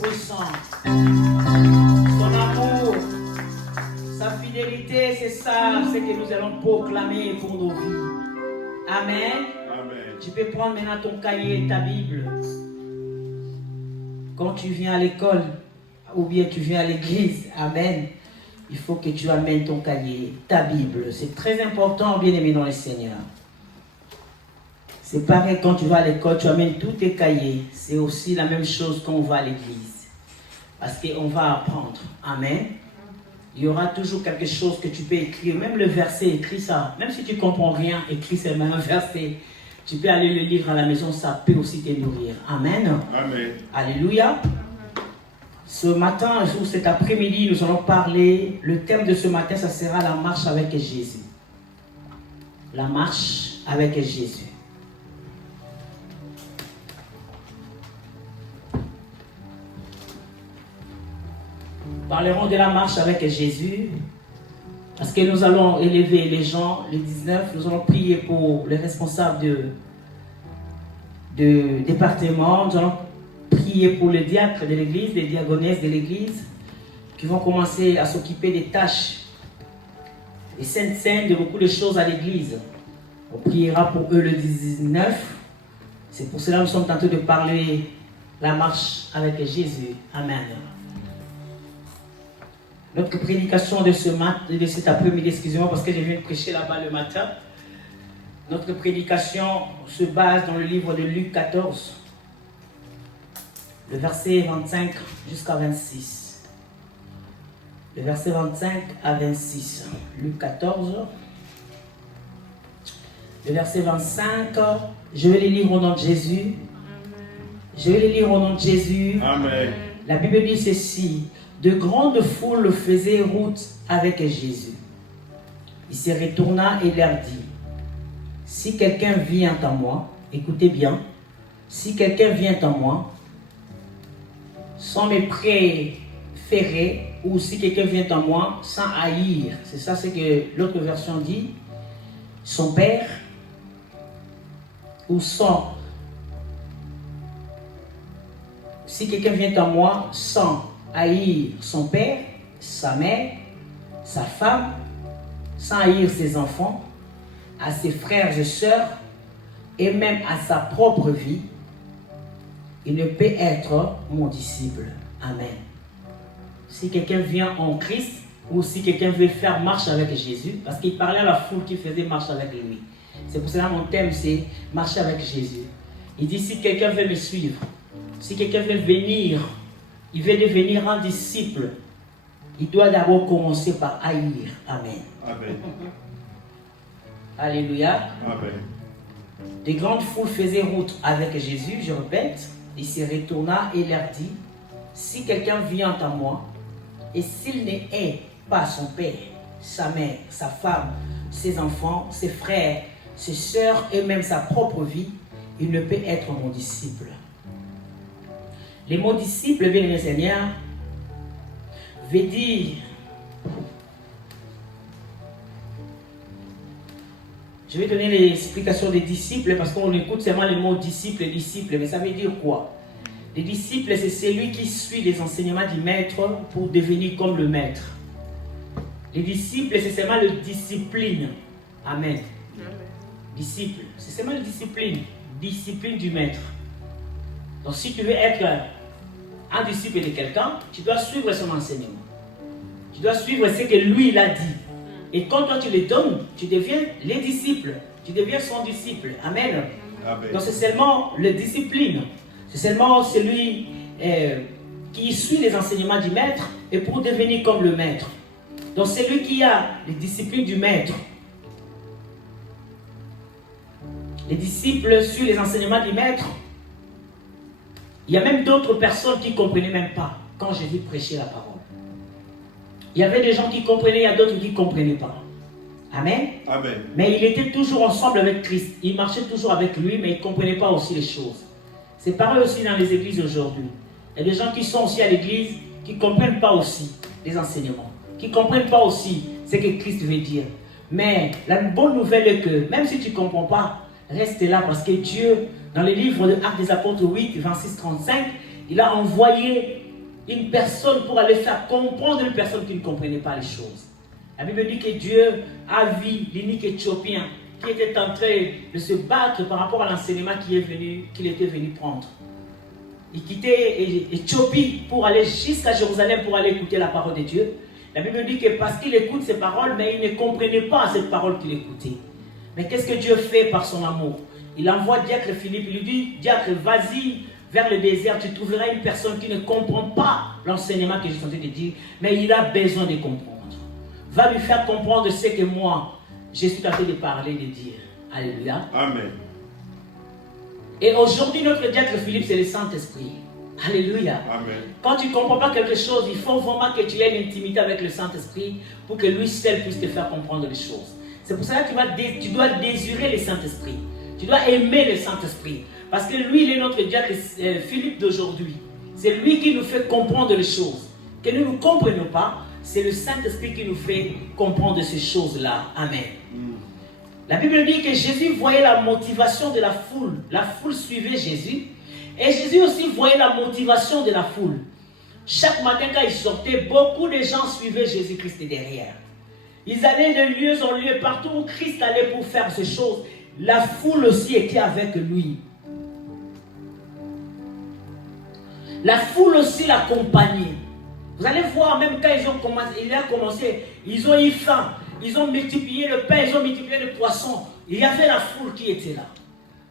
Tout-Puissant. Son amour, sa fidélité, c'est ça, ce que nous allons proclamer pour nos vies. Amen. Amen. Tu peux prendre maintenant ton cahier et ta Bible. Quand tu viens à l'école, ou bien tu viens à l'église, amen, il faut que tu amènes ton cahier, ta Bible. C'est très important, bien aimé dans le Seigneur. C'est pareil quand tu vas à l'école, tu amènes tous tes cahiers. C'est aussi la même chose quand on va à l'église. Parce qu'on va apprendre. Amen. Il y aura toujours quelque chose que tu peux écrire. Même le verset, écris ça. Même si tu ne comprends rien, écris ce même verset. Tu peux aller le lire à la maison, ça peut aussi te nourrir. Amen. Amen. Alléluia. Ce matin, ou cet après-midi, nous allons parler. Le thème de ce matin, ça sera la marche avec Jésus. La marche avec Jésus. Parlerons de la marche avec Jésus. Parce que nous allons élever les gens, les 19, nous allons prier pour les responsables de département, nous allons prier pour les diacres de l'église, les diagonesses de l'église, qui vont commencer à s'occuper des tâches, des saintes scènes, de beaucoup de choses à l'église. On priera pour eux le 19. C'est pour cela que nous sommes tentés de parler la marche avec Jésus. Amen. Notre prédication de cet après-midi, excusez-moi parce que je viens de prêcher là-bas le matin. Notre prédication se base dans le livre de Luc 14, le verset 25 jusqu'à 26. Le verset 25 à 26. Luc 14, le verset 25. Je vais les lire au nom de Jésus. Je vais les lire au nom de Jésus. Amen. La Bible dit ceci. De grandes foules faisaient route avec Jésus. Il se retourna et leur dit, si quelqu'un vient à moi, écoutez bien, si quelqu'un vient à moi, sans me préférer, ou si quelqu'un vient à moi, sans haïr, c'est ça ce que l'autre version dit, son père, ou sans, si quelqu'un vient à moi, sans haïr son père, sa mère, sa femme, sans haïr ses enfants, à ses frères et sœurs, et même à sa propre vie, il ne peut être mon disciple. Amen. Si quelqu'un vient en Christ, ou si quelqu'un veut faire marche avec Jésus, parce qu'il parlait à la foule qui faisait marche avec lui. C'est pour cela que mon thème c'est marcher avec Jésus. Il dit si quelqu'un veut me suivre, si quelqu'un veut venir, il veut devenir un disciple, il doit d'abord commencer par haïr. Amen. Amen. Alléluia. Amen. Des grandes foules faisaient route avec Jésus, je répète. Il se retourna et leur dit, si quelqu'un vient à moi, et s'il ne hait pas son père, sa mère, sa femme, ses enfants, ses frères, ses sœurs et même sa propre vie, il ne peut être mon disciple. Les mots disciples, bien aimé Seigneur, veut dire, je vais donner l'explication des disciples parce qu'on écoute seulement les mots disciples, mais ça veut dire quoi? Les disciples, c'est celui qui suit les enseignements du maître pour devenir comme le maître. Les disciples, c'est seulement la discipline. Amen. Disciple, c'est seulement la discipline du maître. Donc si tu veux être un disciple de quelqu'un, tu dois suivre son enseignement. Tu dois suivre ce que lui il a dit. Et quand toi tu les donnes, tu deviens les disciples. Tu deviens son disciple. Amen. Amen. Donc c'est seulement la discipline. C'est seulement celui qui suit les enseignements du maître et pour devenir comme le maître. Donc celui qui a les disciplines du maître. Les disciples suivent les enseignements du maître. Il y a même d'autres personnes qui ne comprenaient même pas quand Jésus prêchait la parole. Il y avait des gens qui comprenaient, il y a d'autres qui ne comprenaient pas. Amen. Amen. Mais il était toujours ensemble avec Christ. Il marchait toujours avec lui, mais il ne comprenait pas aussi les choses. C'est pareil aussi dans les églises aujourd'hui. Il y a des gens qui sont aussi à l'église, qui ne comprennent pas aussi les enseignements, qui ne comprennent pas aussi ce que Christ veut dire. Mais la bonne nouvelle est que, même si tu ne comprends pas, reste là parce que Dieu, dans le livre de Actes des Apôtres 8, 26-35, il a envoyé une personne pour aller faire comprendre une personne qui ne comprenait pas les choses. La Bible dit que Dieu a vu l'unique Éthiopien qui était en train de se battre par rapport à l'enseignement qu'il était venu prendre. Il quittait Éthiopie pour aller jusqu'à Jérusalem pour aller écouter la parole de Dieu. La Bible dit que parce qu'il écoute ces paroles, mais il ne comprenait pas cette parole qu'il écoutait. Mais qu'est-ce que Dieu fait par son amour? Il envoie Diacre Philippe, il lui dit, Diacre, vas-y vers le désert, tu trouveras une personne qui ne comprend pas l'enseignement que je suis en train de dire, mais il a besoin de comprendre. Va lui faire comprendre ce que moi, je suis en train de parler, de dire. Alléluia. Amen. Et aujourd'hui, notre Diacre Philippe, c'est le Saint-Esprit. Alléluia. Amen. Quand tu ne comprends pas quelque chose, il faut vraiment que tu aies une intimité avec le Saint-Esprit pour que lui seul puisse te faire comprendre les choses. C'est pour ça que tu dois désirer le Saint-Esprit. Tu dois aimer le Saint-Esprit. Parce que lui, il est notre Diacre Philippe d'aujourd'hui. C'est lui qui nous fait comprendre les choses. Que nous ne comprenons pas, c'est le Saint-Esprit qui nous fait comprendre ces choses-là. Amen. La Bible dit que Jésus voyait la motivation de la foule. La foule suivait Jésus. Et Jésus aussi voyait la motivation de la foule. Chaque matin quand il sortait, beaucoup de gens suivaient Jésus-Christ derrière. Ils allaient de lieu en lieu, partout où Christ allait pour faire ces choses. La foule aussi était avec lui. La foule aussi l'accompagnait. Vous allez voir, même quand il a commencé, ils ont eu faim. Ils ont multiplié le pain, ils ont multiplié le poisson. Il y avait la foule qui était là.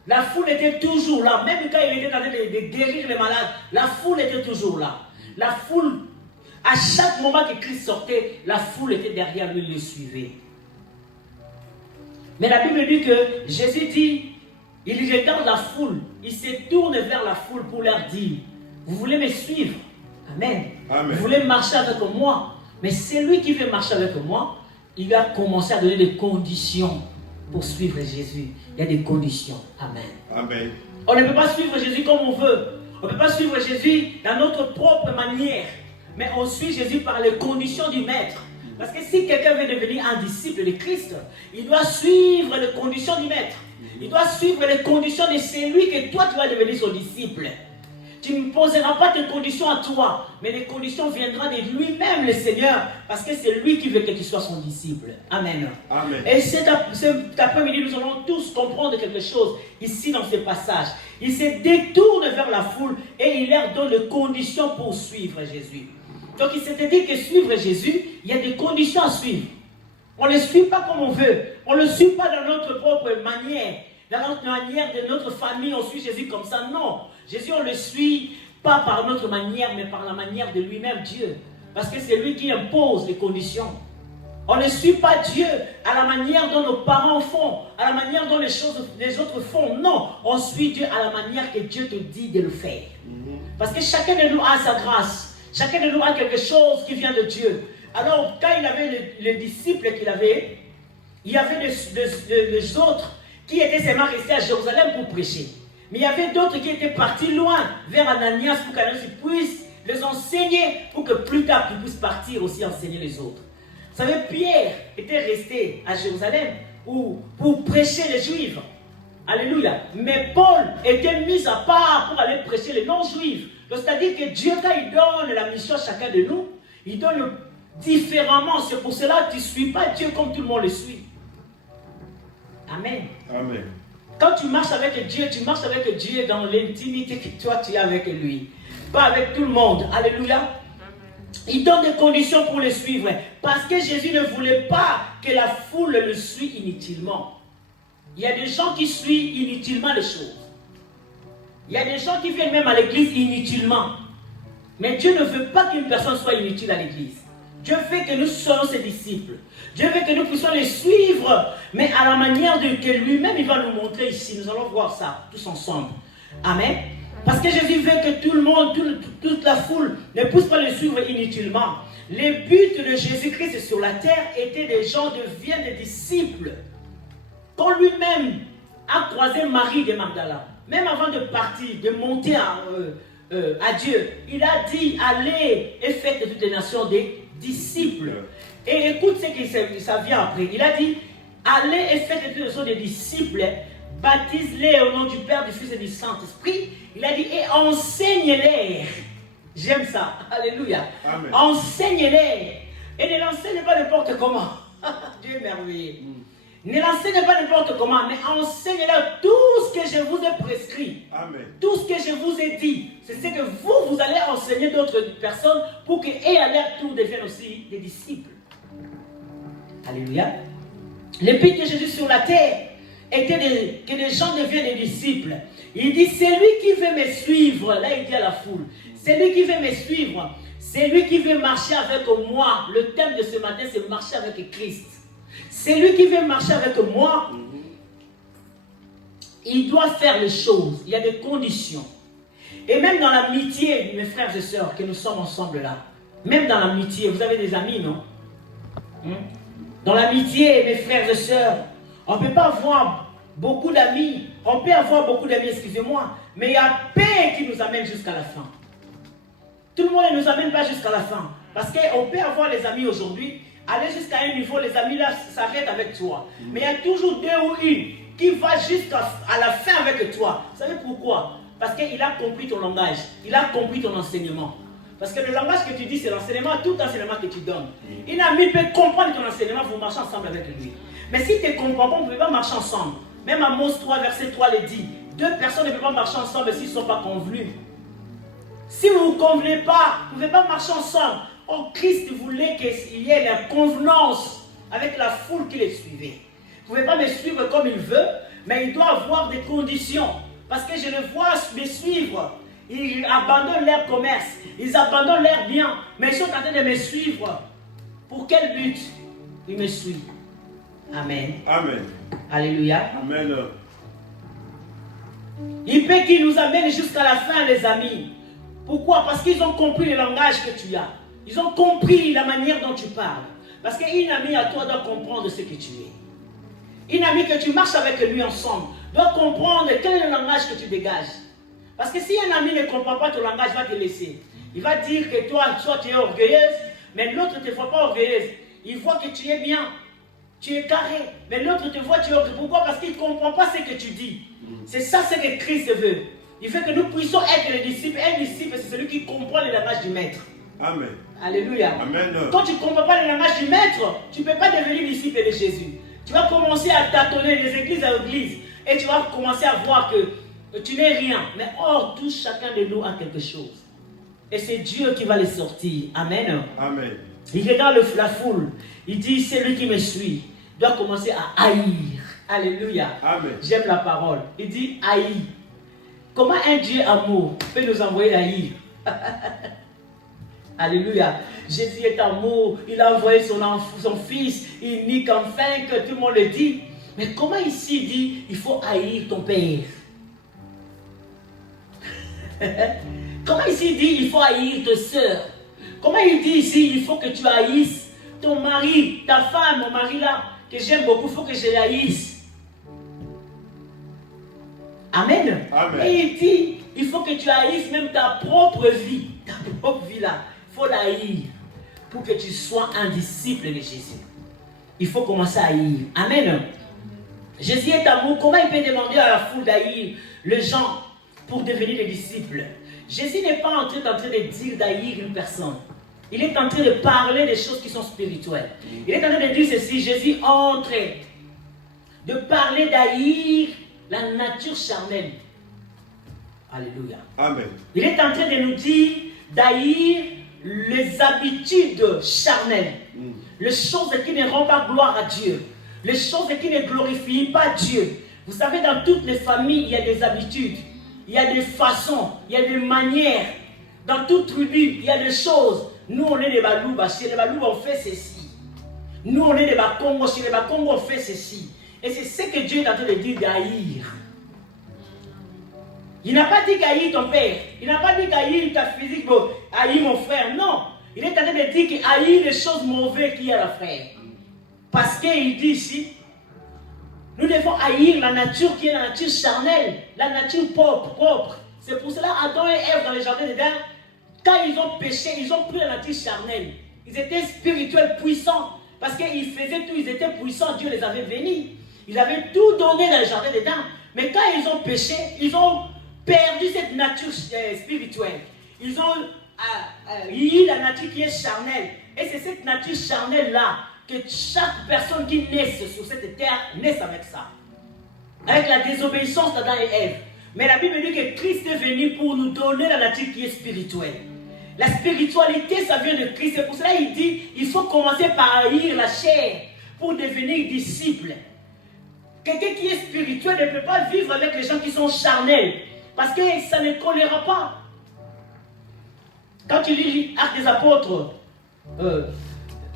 La foule était toujours là. Même quand il était en train de guérir les malades, la foule était toujours là. La foule, à chaque moment que Christ sortait, la foule était derrière lui, le suivait. Mais la Bible dit que Jésus dit, il regarde la foule, il se tourne vers la foule pour leur dire, vous voulez me suivre? Amen. Amen. Vous voulez marcher avec moi? Mais celui qui veut marcher avec moi, il a commencé à donner des conditions pour suivre Jésus. Il y a des conditions. Amen. Amen. On ne peut pas suivre Jésus comme on veut. On ne peut pas suivre Jésus dans notre propre manière. Mais on suit Jésus par les conditions du Maître. Parce que si quelqu'un veut devenir un disciple de Christ, il doit suivre les conditions du Maître. Il doit suivre les conditions de celui que toi tu vas devenir son disciple. Tu ne poseras pas tes conditions à toi, mais les conditions viendront de lui-même, le Seigneur, parce que c'est lui qui veut que tu sois son disciple. Amen. Amen. Et cet après-midi, nous allons tous comprendre quelque chose ici dans ce passage. Il se détourne vers la foule et il leur donne les conditions pour suivre Jésus. Donc il s'était dit que suivre Jésus, il y a des conditions à suivre. On ne le suit pas comme on veut. On ne le suit pas dans notre propre manière. Dans notre manière de notre famille, on suit Jésus comme ça. Non. Jésus, on ne le suit pas par notre manière, mais par la manière de lui-même, Dieu. Parce que c'est lui qui impose les conditions. On ne suit pas Dieu à la manière dont nos parents font, à la manière dont les autres font. Non, on suit Dieu à la manière que Dieu te dit de le faire. Parce que chacun de nous a sa grâce. Chacun de nous a quelque chose qui vient de Dieu. Alors, quand il avait les disciples qu'il avait, il y avait les autres qui étaient seulement restés à Jérusalem pour prêcher. Mais il y avait d'autres qui étaient partis loin, vers Ananias, pour qu'Ananias puisse les enseigner, pour que plus tard, ils puissent partir aussi enseigner les autres. Vous savez, Pierre était resté à Jérusalem pour prêcher les Juifs. Alléluia. Mais Paul était mis à part pour aller prêcher les non-Juifs. C'est-à-dire que Dieu, quand il donne la mission à chacun de nous, il donne différemment. C'est pour cela que tu ne suis pas Dieu comme tout le monde le suit. Amen. Amen. Quand tu marches avec Dieu, tu marches avec Dieu dans l'intimité que toi tu as avec lui. Pas avec tout le monde. Alléluia. Il donne des conditions pour le suivre. Parce que Jésus ne voulait pas que la foule le suive inutilement. Il y a des gens qui suivent inutilement les choses. Il y a des gens qui viennent même à l'église inutilement. Mais Dieu ne veut pas qu'une personne soit inutile à l'église. Dieu veut que nous soyons ses disciples. Dieu veut que nous puissions les suivre, mais à la manière que lui-même il va nous montrer ici. Nous allons voir ça tous ensemble. Amen. Parce que Jésus veut que tout le monde, toute la foule ne puisse pas le suivre inutilement. Le but de Jésus-Christ sur la terre était que les gens deviennent des disciples. Quand lui-même a croisé Marie de Magdala, même avant de partir, de monter à Dieu, il a dit, allez et faites de toutes les nations des disciples. Et écoute ce que ça vient après. Il a dit, allez et faites de toutes les nations des disciples, baptise-les au nom du Père, du Fils et du Saint-Esprit. Il a dit, et enseigne-les J'aime ça. Alléluia. Amen. Enseigne-les. Et ne l'enseigne pas n'importe comment. Dieu est merveilleux. Ne l'enseigne pas n'importe comment, mais enseigne-leur tout ce que je vous ai prescrit. Amen. Tout ce que je vous ai dit. C'est ce que vous allez enseigner d'autres personnes pour qu'eux à leur tour deviennent aussi des disciples. Alléluia. Le but de Jésus sur la terre était que les gens deviennent des disciples. Il dit, c'est lui qui veut me suivre. Là, il dit à la foule, c'est lui qui veut me suivre. C'est lui qui veut marcher avec moi. Le thème de ce matin, c'est marcher avec Christ. C'est lui qui veut marcher avec moi. Il doit faire les choses. Il y a des conditions. Et même dans l'amitié, mes frères et sœurs, que nous sommes ensemble là. Même dans l'amitié, vous avez des amis, non? Dans l'amitié, mes frères et sœurs, on ne peut pas avoir beaucoup d'amis. On peut avoir beaucoup d'amis, excusez-moi. Mais il y a paix qui nous amène jusqu'à la fin. Tout le monde ne nous amène pas jusqu'à la fin. Parce qu'on peut avoir les amis aujourd'hui, aller jusqu'à un niveau, les amis là s'arrêtent avec toi. Mais il y a toujours deux ou une qui va jusqu'à la fin avec toi. Vous savez pourquoi? Parce qu'il a compris ton langage. Il a compris ton enseignement. Parce que le langage que tu dis, c'est l'enseignement, tout enseignement que tu donnes. Une amie peut comprendre ton enseignement, vous marchez ensemble avec lui. Mais si tu ne comprends pas, vous ne pouvez pas marcher ensemble. Même Amos 3, verset 3 le dit. Deux personnes ne peuvent pas marcher ensemble s'ils ne sont pas convenus. Si vous ne vous convenez pas, vous ne pouvez pas marcher ensemble. Oh, Christ voulait qu'il y ait la convenance avec la foule qui les suivait. Vous ne pouvez pas me suivre comme il veut, mais il doit avoir des conditions. Parce que je le vois me suivre. Ils abandonnent leur commerce, ils abandonnent leurs biens, mais ils sont en train de me suivre. Pour quel but? Ils me suivent. Amen. Amen. Alléluia. Amen. Il peut qu'il nous amène jusqu'à la fin, les amis. Pourquoi? Parce qu'ils ont compris le langage que tu as. Ils ont compris la manière dont tu parles. Parce qu'une amie à toi doit comprendre ce que tu es. Une amie que tu marches avec lui ensemble doit comprendre quel est le langage que tu dégages. Parce que si un ami ne comprend pas ton langage, il va te laisser. Il va dire que toi, soit tu es orgueilleuse, mais l'autre ne te voit pas orgueilleuse. Il voit que tu es bien, tu es carré, mais l'autre te voit, tu es orgueilleuse. Pourquoi? Parce qu'il ne comprend pas ce que tu dis. C'est ça ce que Christ veut. Il veut que nous puissions être les disciples. Un disciple, c'est celui qui comprend le langage du maître. Amen. Alléluia. Amen. Quand tu ne comprends pas le langage du maître, tu ne peux pas devenir disciple de Jésus. Tu vas commencer à tâtonner les églises à l'église et tu vas commencer à voir que tu n'es rien. Mais or, tout chacun de nous a quelque chose. Et c'est Dieu qui va les sortir. Amen. Amen. Il regarde la foule. Il dit, c'est lui qui me suit. Il doit commencer à haïr. Alléluia. Amen. J'aime la parole. Il dit haïr. Comment un Dieu amour peut nous envoyer haïr? Alléluia. Jésus est amour. Il a envoyé son fils. Il nie qu'enfin que tout le monde le dit. Mais comment ici il dit, il faut haïr ton père? Comment ici il dit, il faut haïr ta soeur? Comment il dit ici, il faut que tu haïsses ton mari, ta femme, mon mari là, que j'aime beaucoup, il faut que je l'haïsse. Amen. Amen. Et il dit, il faut que tu haïsses même ta propre vie. Ta propre vie là, il faut l'haïr pour que tu sois un disciple de Jésus. Il faut commencer à haïr. Amen. Jésus est amour. Comment il peut demander à la foule d'haïr les gens pour devenir des disciples? Jésus n'est pas en train de dire d'haïr une personne. Il est en train de parler des choses qui sont spirituelles. Il est en train de dire ceci. Jésus est en train de parler d'haïr la nature charnelle. Alléluia. Amen. Il est en train de nous dire d'haïr les habitudes charnelles. Les choses qui ne rendent pas gloire à Dieu. Les choses qui ne glorifient pas Dieu. Vous savez, dans toutes les familles, il y a des habitudes. Il y a des façons, il y a des manières. Dans toute tribu, il y a des choses. Nous, on est des Balouba. Chez les Balouba, on fait ceci. Nous, on est des Bakongo. Chez les Bakongo, on fait ceci. Et c'est ce que Dieu est en train de dire d'haïr. Il n'a pas dit qu'haïr ton père. Il n'a pas dit qu'haïr ta physique, haïr mon frère. Non. Il est en train de dire qu'haïr les choses mauvaises qu'il y a à la frère. Parce qu'il dit ici, nous devons haïr la nature qui est la nature charnelle, la nature propre. C'est pour cela Adam et Ève dans le jardin d'Éden, quand ils ont péché, ils ont pris la nature charnelle. Ils étaient spirituels, puissants, parce qu'ils faisaient tout, ils étaient puissants, Dieu les avait bénis. Ils avaient tout donné dans le jardin d'Éden. Mais quand ils ont péché, ils ont perdu cette nature spirituelle. Ils ont haïr la nature qui est charnelle. Et c'est cette nature charnelle-là que chaque personne qui naît sur cette terre naît avec ça. Avec la désobéissance d'Adam et Ève. Mais la Bible dit que Christ est venu pour nous donner la nature qui est spirituelle. La spiritualité, ça vient de Christ. C'est pour cela qu'il dit, il faut commencer par haïr la chair pour devenir disciple. Quelqu'un qui est spirituel ne peut pas vivre avec les gens qui sont charnels. Parce que ça ne collera pas. Quand tu lis Actes des Apôtres,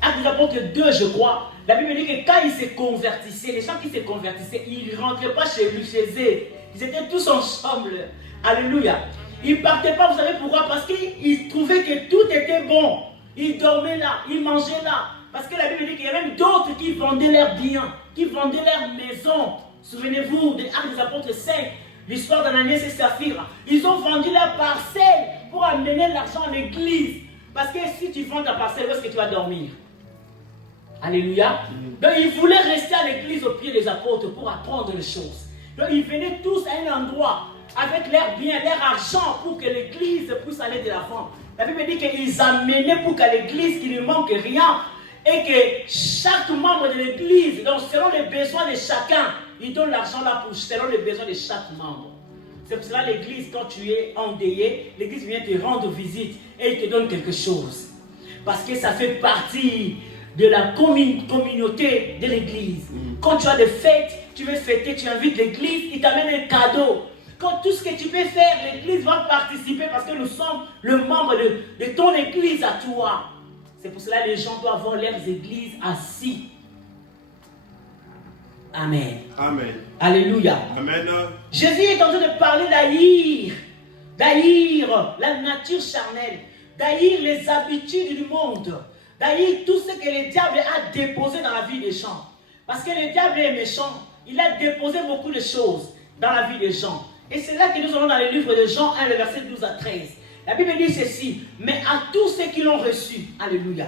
Actes des Apôtres 2, je crois, la Bible dit que quand ils se convertissaient, les gens qui se convertissaient, ils ne rentraient pas chez eux. Ils étaient tous ensemble. Alléluia. Ils ne partaient pas, vous savez pourquoi? Parce qu'ils trouvaient que tout était bon. Ils dormaient là, ils mangeaient là. Parce que la Bible dit qu'il y a même d'autres qui vendaient leurs biens, qui vendaient leurs maisons. Souvenez-vous de Actes des Apôtres 5, l'histoire d'Ananias et Saphira. Ils ont vendu leur parcelle pour amener l'argent à l'église. Parce que si tu vends ta parcelle, où est-ce que tu vas dormir? Alléluia. Donc ils voulaient rester à l'église au pied des apôtres pour apprendre les choses. Donc ils venaient tous à un endroit avec leurs biens, leur argent pour que l'église puisse aller de l'avant. La Bible dit qu'ils amenaient pour qu'à l'église qu'il ne manque rien et que chaque membre de l'église, donc selon les besoins de chacun, ils donnent l'argent là pour selon les besoins de chaque membre. C'est pour cela l'église, quand tu es endeuillé, l'église vient te rendre visite et il te donne quelque chose. Parce que ça fait partie de la communauté de l'église. Quand tu as des fêtes, tu veux fêter, tu invites l'église, il t'amène un cadeau. Quand tout ce que tu peux faire, l'église va participer parce que nous sommes le membre de ton église à toi. C'est pour cela que les gens doivent avoir leurs églises assis. Amen. Amen. Alléluia. Amen. Jésus est en train de parler d'haïr la nature charnelle, d'haïr les habitudes du monde, d'haïr tout ce que le diable a déposé dans la vie des gens. Parce que le diable est méchant, il a déposé beaucoup de choses dans la vie des gens. Et c'est là que nous allons dans le livre de Jean 1, le verset 12 à 13. La Bible dit ceci, mais à tous ceux qui l'ont reçu, alléluia,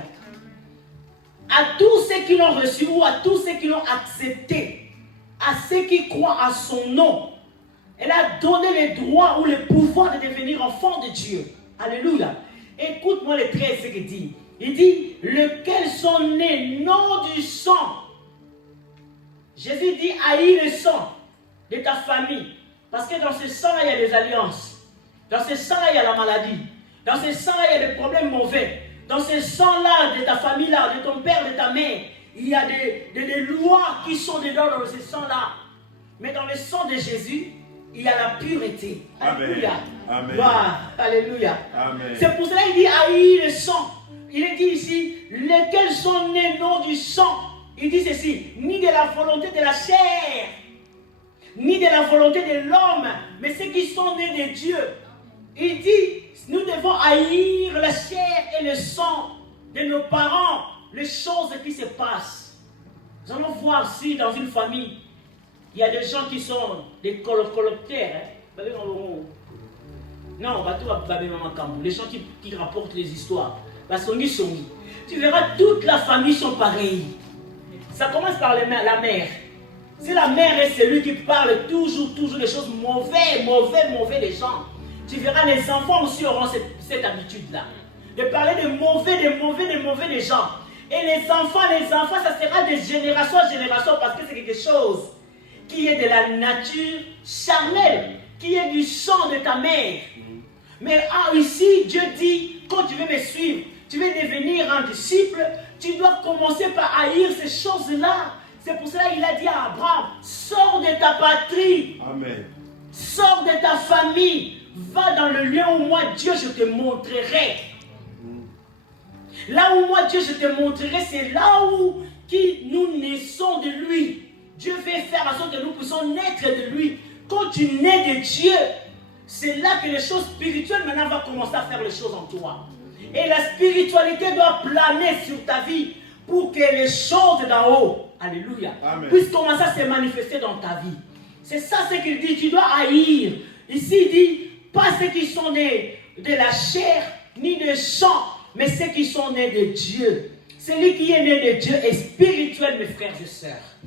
à tous ceux qui l'ont reçu ou à tous ceux qui l'ont accepté, à ceux qui croient à son nom, elle a donné le droit ou le pouvoir de devenir enfant de Dieu. Alléluia. Écoute-moi le 13, ce qu'il dit. Il dit, lesquels sont nés non du sang. Jésus dit, haïs le sang de ta famille. Parce que dans ce sang-là, il y a des alliances. Dans ce sang-là, il y a la maladie. Dans ce sang-là, il y a des problèmes mauvais. Dans ce sang-là, de ta famille-là, de ton père, de ta mère, il y a des lois qui sont dedans dans ce sang-là. Mais dans le sang de Jésus, il y a la pureté. Alléluia. Amen. Gloire. Alléluia. Amen. C'est pour cela qu'il dit haïs le sang. Il est dit ici, lesquels sont nés non du sang. Il dit ceci, ni de la volonté de la chair, ni de la volonté de l'homme, mais ceux qui sont nés de Dieu. Il dit, nous devons haïr la chair et le sang de nos parents, les choses qui se passent. Nous allons voir si dans une famille, il y a des gens qui sont des colocataires. Non, les gens qui rapportent les histoires. Tu verras, toute la famille sont pareilles. Ça commence par la mère. Si la mère est celui qui parle toujours des choses mauvais des gens, tu verras les enfants aussi auront cette habitude-là. De parler de mauvais des gens. Et les enfants, ça sera de génération en génération parce que c'est quelque chose qui est de la nature charnelle, qui est du sang de ta mère. Mais ici, Dieu dit, quand tu veux me suivre, tu veux devenir un disciple, tu dois commencer par haïr ces choses-là. C'est pour cela qu'il a dit à Abraham, sors de ta patrie. Amen. Sors de ta famille. Va dans le lieu où moi, Dieu, je te montrerai. Là où moi, Dieu, je te montrerai, c'est là où nous naissons de lui. Dieu veut faire en sorte que nous puissions naître de lui. Quand tu nais de Dieu, c'est là que les choses spirituelles maintenant vont commencer à faire les choses en toi. Et la spiritualité doit planer sur ta vie pour que les choses d'en haut, alléluia, puissent commencer à se manifester dans ta vie. C'est ça ce qu'il dit, tu dois haïr. Ici il dit, pas ceux qui sont nés de la chair ni de sang, mais ceux qui sont nés de Dieu. Celui qui est né de Dieu est spirituel, mes frères et sœurs.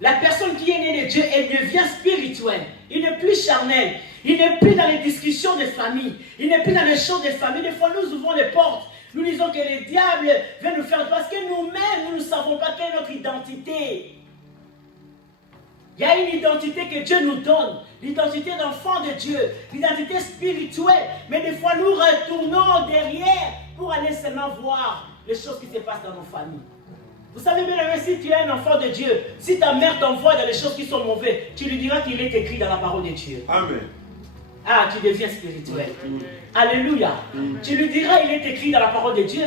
La personne qui est née de Dieu, elle devient spirituelle. Il n'est plus charnel. Il n'est plus dans les discussions de famille. Il n'est plus dans les choses de famille. Des fois, nous ouvrons les portes. Nous disons que le diable veut nous faire... Parce que nous-mêmes, nous ne savons pas quelle est notre identité. Il y a une identité que Dieu nous donne. L'identité d'enfant de Dieu. L'identité spirituelle. Mais des fois, nous retournons derrière pour aller seulement voir les choses qui se passent dans nos familles. Vous savez bien, si tu es un enfant de Dieu, si ta mère t'envoie dans les choses qui sont mauvaises, tu lui diras qu'il est écrit dans la parole de Dieu. Amen. Ah, tu deviens spirituel. Alléluia. Tu lui diras, il est écrit dans la parole de Dieu.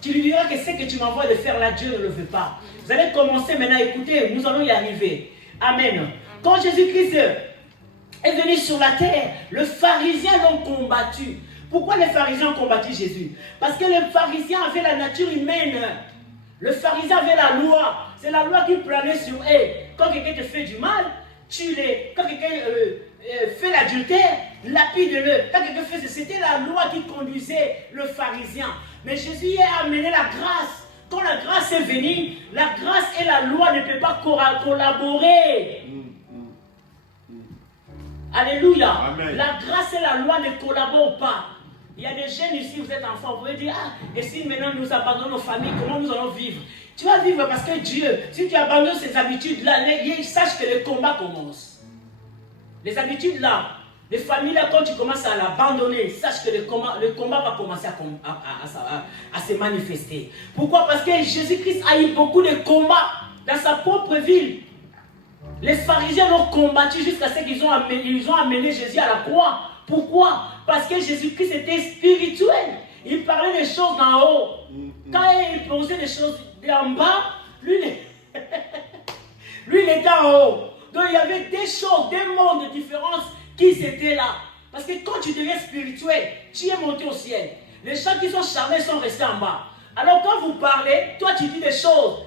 Tu lui diras que ce que tu m'envoies de faire là, Dieu ne le veut pas. Vous allez commencer maintenant à écouter, nous allons y arriver. Amen. Quand Jésus-Christ est venu sur la terre, les pharisiens l'ont combattu. Pourquoi les pharisiens ont combattu Jésus? Parce que les pharisiens avaient la nature humaine. Le pharisien avait la loi. C'est la loi qui planait sur eux. Quand quelqu'un te fait du mal, quand quelqu'un fait l'adultère, lapide-le. Quand quelqu'un fait ça, c'était la loi qui conduisait le pharisien. Mais Jésus a amené la grâce. Quand la grâce est venue, la grâce et la loi ne peuvent pas collaborer. Alléluia. Amen. La grâce et la loi ne collaborent pas. Il y a des jeunes ici, vous êtes enfants, vous pouvez dire, ah, et si maintenant nous abandonnons nos familles, comment nous allons vivre? Tu vas vivre parce que Dieu, si tu abandonnes ces habitudes-là, sache que le combat commence. Les habitudes-là, les familles-là, quand tu commences à l'abandonner, sache que le combat va commencer à se manifester. Pourquoi? Parce que Jésus-Christ a eu beaucoup de combats dans sa propre ville. Les pharisiens l'ont combattu jusqu'à ce qu'ils ont amené Jésus à la croix. Pourquoi? Parce que Jésus-Christ était spirituel. Il parlait des choses d'en haut. Quand il posait des choses d'en bas, lui, il était en haut. Donc il y avait des choses, des mondes de différence qui étaient là. Parce que quand tu deviens spirituel, tu es monté au ciel. Les gens qui sont charnels sont restés en bas. Alors quand vous parlez, toi tu dis des choses.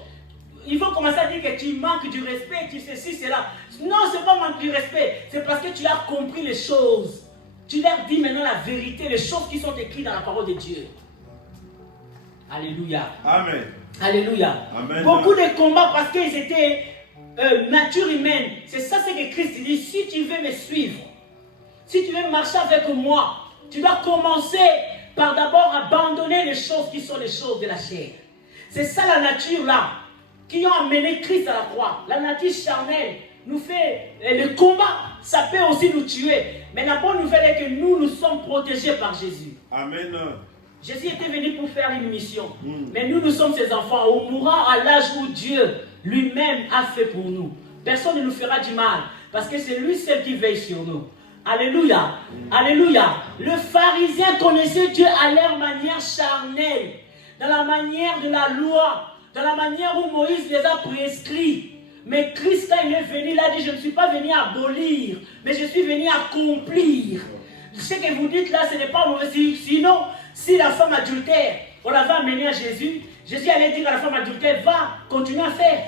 Il faut commencer à dire que tu manques du respect, tu sais, si c'est là. Non, ce n'est pas manque du respect. C'est parce que tu as compris les choses. Tu leur dis maintenant la vérité, les choses qui sont écrites dans la parole de Dieu. Alléluia. Amen. Alléluia. Amen. Beaucoup de combats parce qu'ils étaient nature humaine. C'est ça ce que Christ dit. Si tu veux me suivre, si tu veux marcher avec moi, tu dois commencer par d'abord abandonner les choses qui sont les choses de la chair. C'est ça la nature là, qui ont amené Christ à la croix. La nature charnelle nous fait le combat, ça peut aussi nous tuer. Mais la bonne nouvelle est que nous sommes protégés par Jésus. Amen. Jésus était venu pour faire une mission. Mais nous sommes ses enfants. On mourra à l'âge où Dieu lui-même a fait pour nous. Personne ne nous fera du mal. Parce que c'est lui seul qui veille sur nous. Alléluia. Alléluia. Le pharisien connaissait Dieu à leur manière charnelle. Dans la manière de la loi. Dans la manière où Moïse les a prescrits. Mais Christ, quand il est venu, il a dit, je ne suis pas venu abolir, mais je suis venu accomplir. Ce que vous dites là, ce n'est pas mauvais. Sinon, si la femme adultère, on l'avait amenée à Jésus, Jésus allait dire à la femme adultère, va, continue à faire.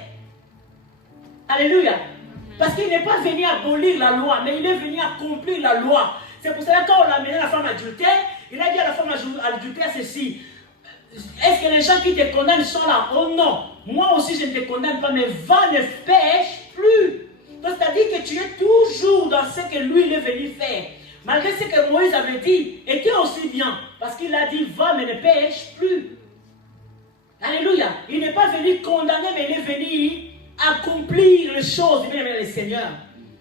Alléluia. Parce qu'il n'est pas venu abolir la loi, mais il est venu accomplir la loi. C'est pour cela que quand on l'a amené à la femme adultère, il a dit à la femme adultère ceci. Est-ce que les gens qui te condamnent sont là? Oh non, moi aussi je ne te condamne pas, mais va, ne pêche plus. Donc c'est-à-dire que tu es toujours dans ce que lui il est venu faire. Malgré ce que Moïse avait dit, était aussi bien. Parce qu'il a dit, va, mais ne pêche plus. Alléluia. Il n'est pas venu condamner, mais il est venu accomplir les choses. Bien aimé le Seigneur.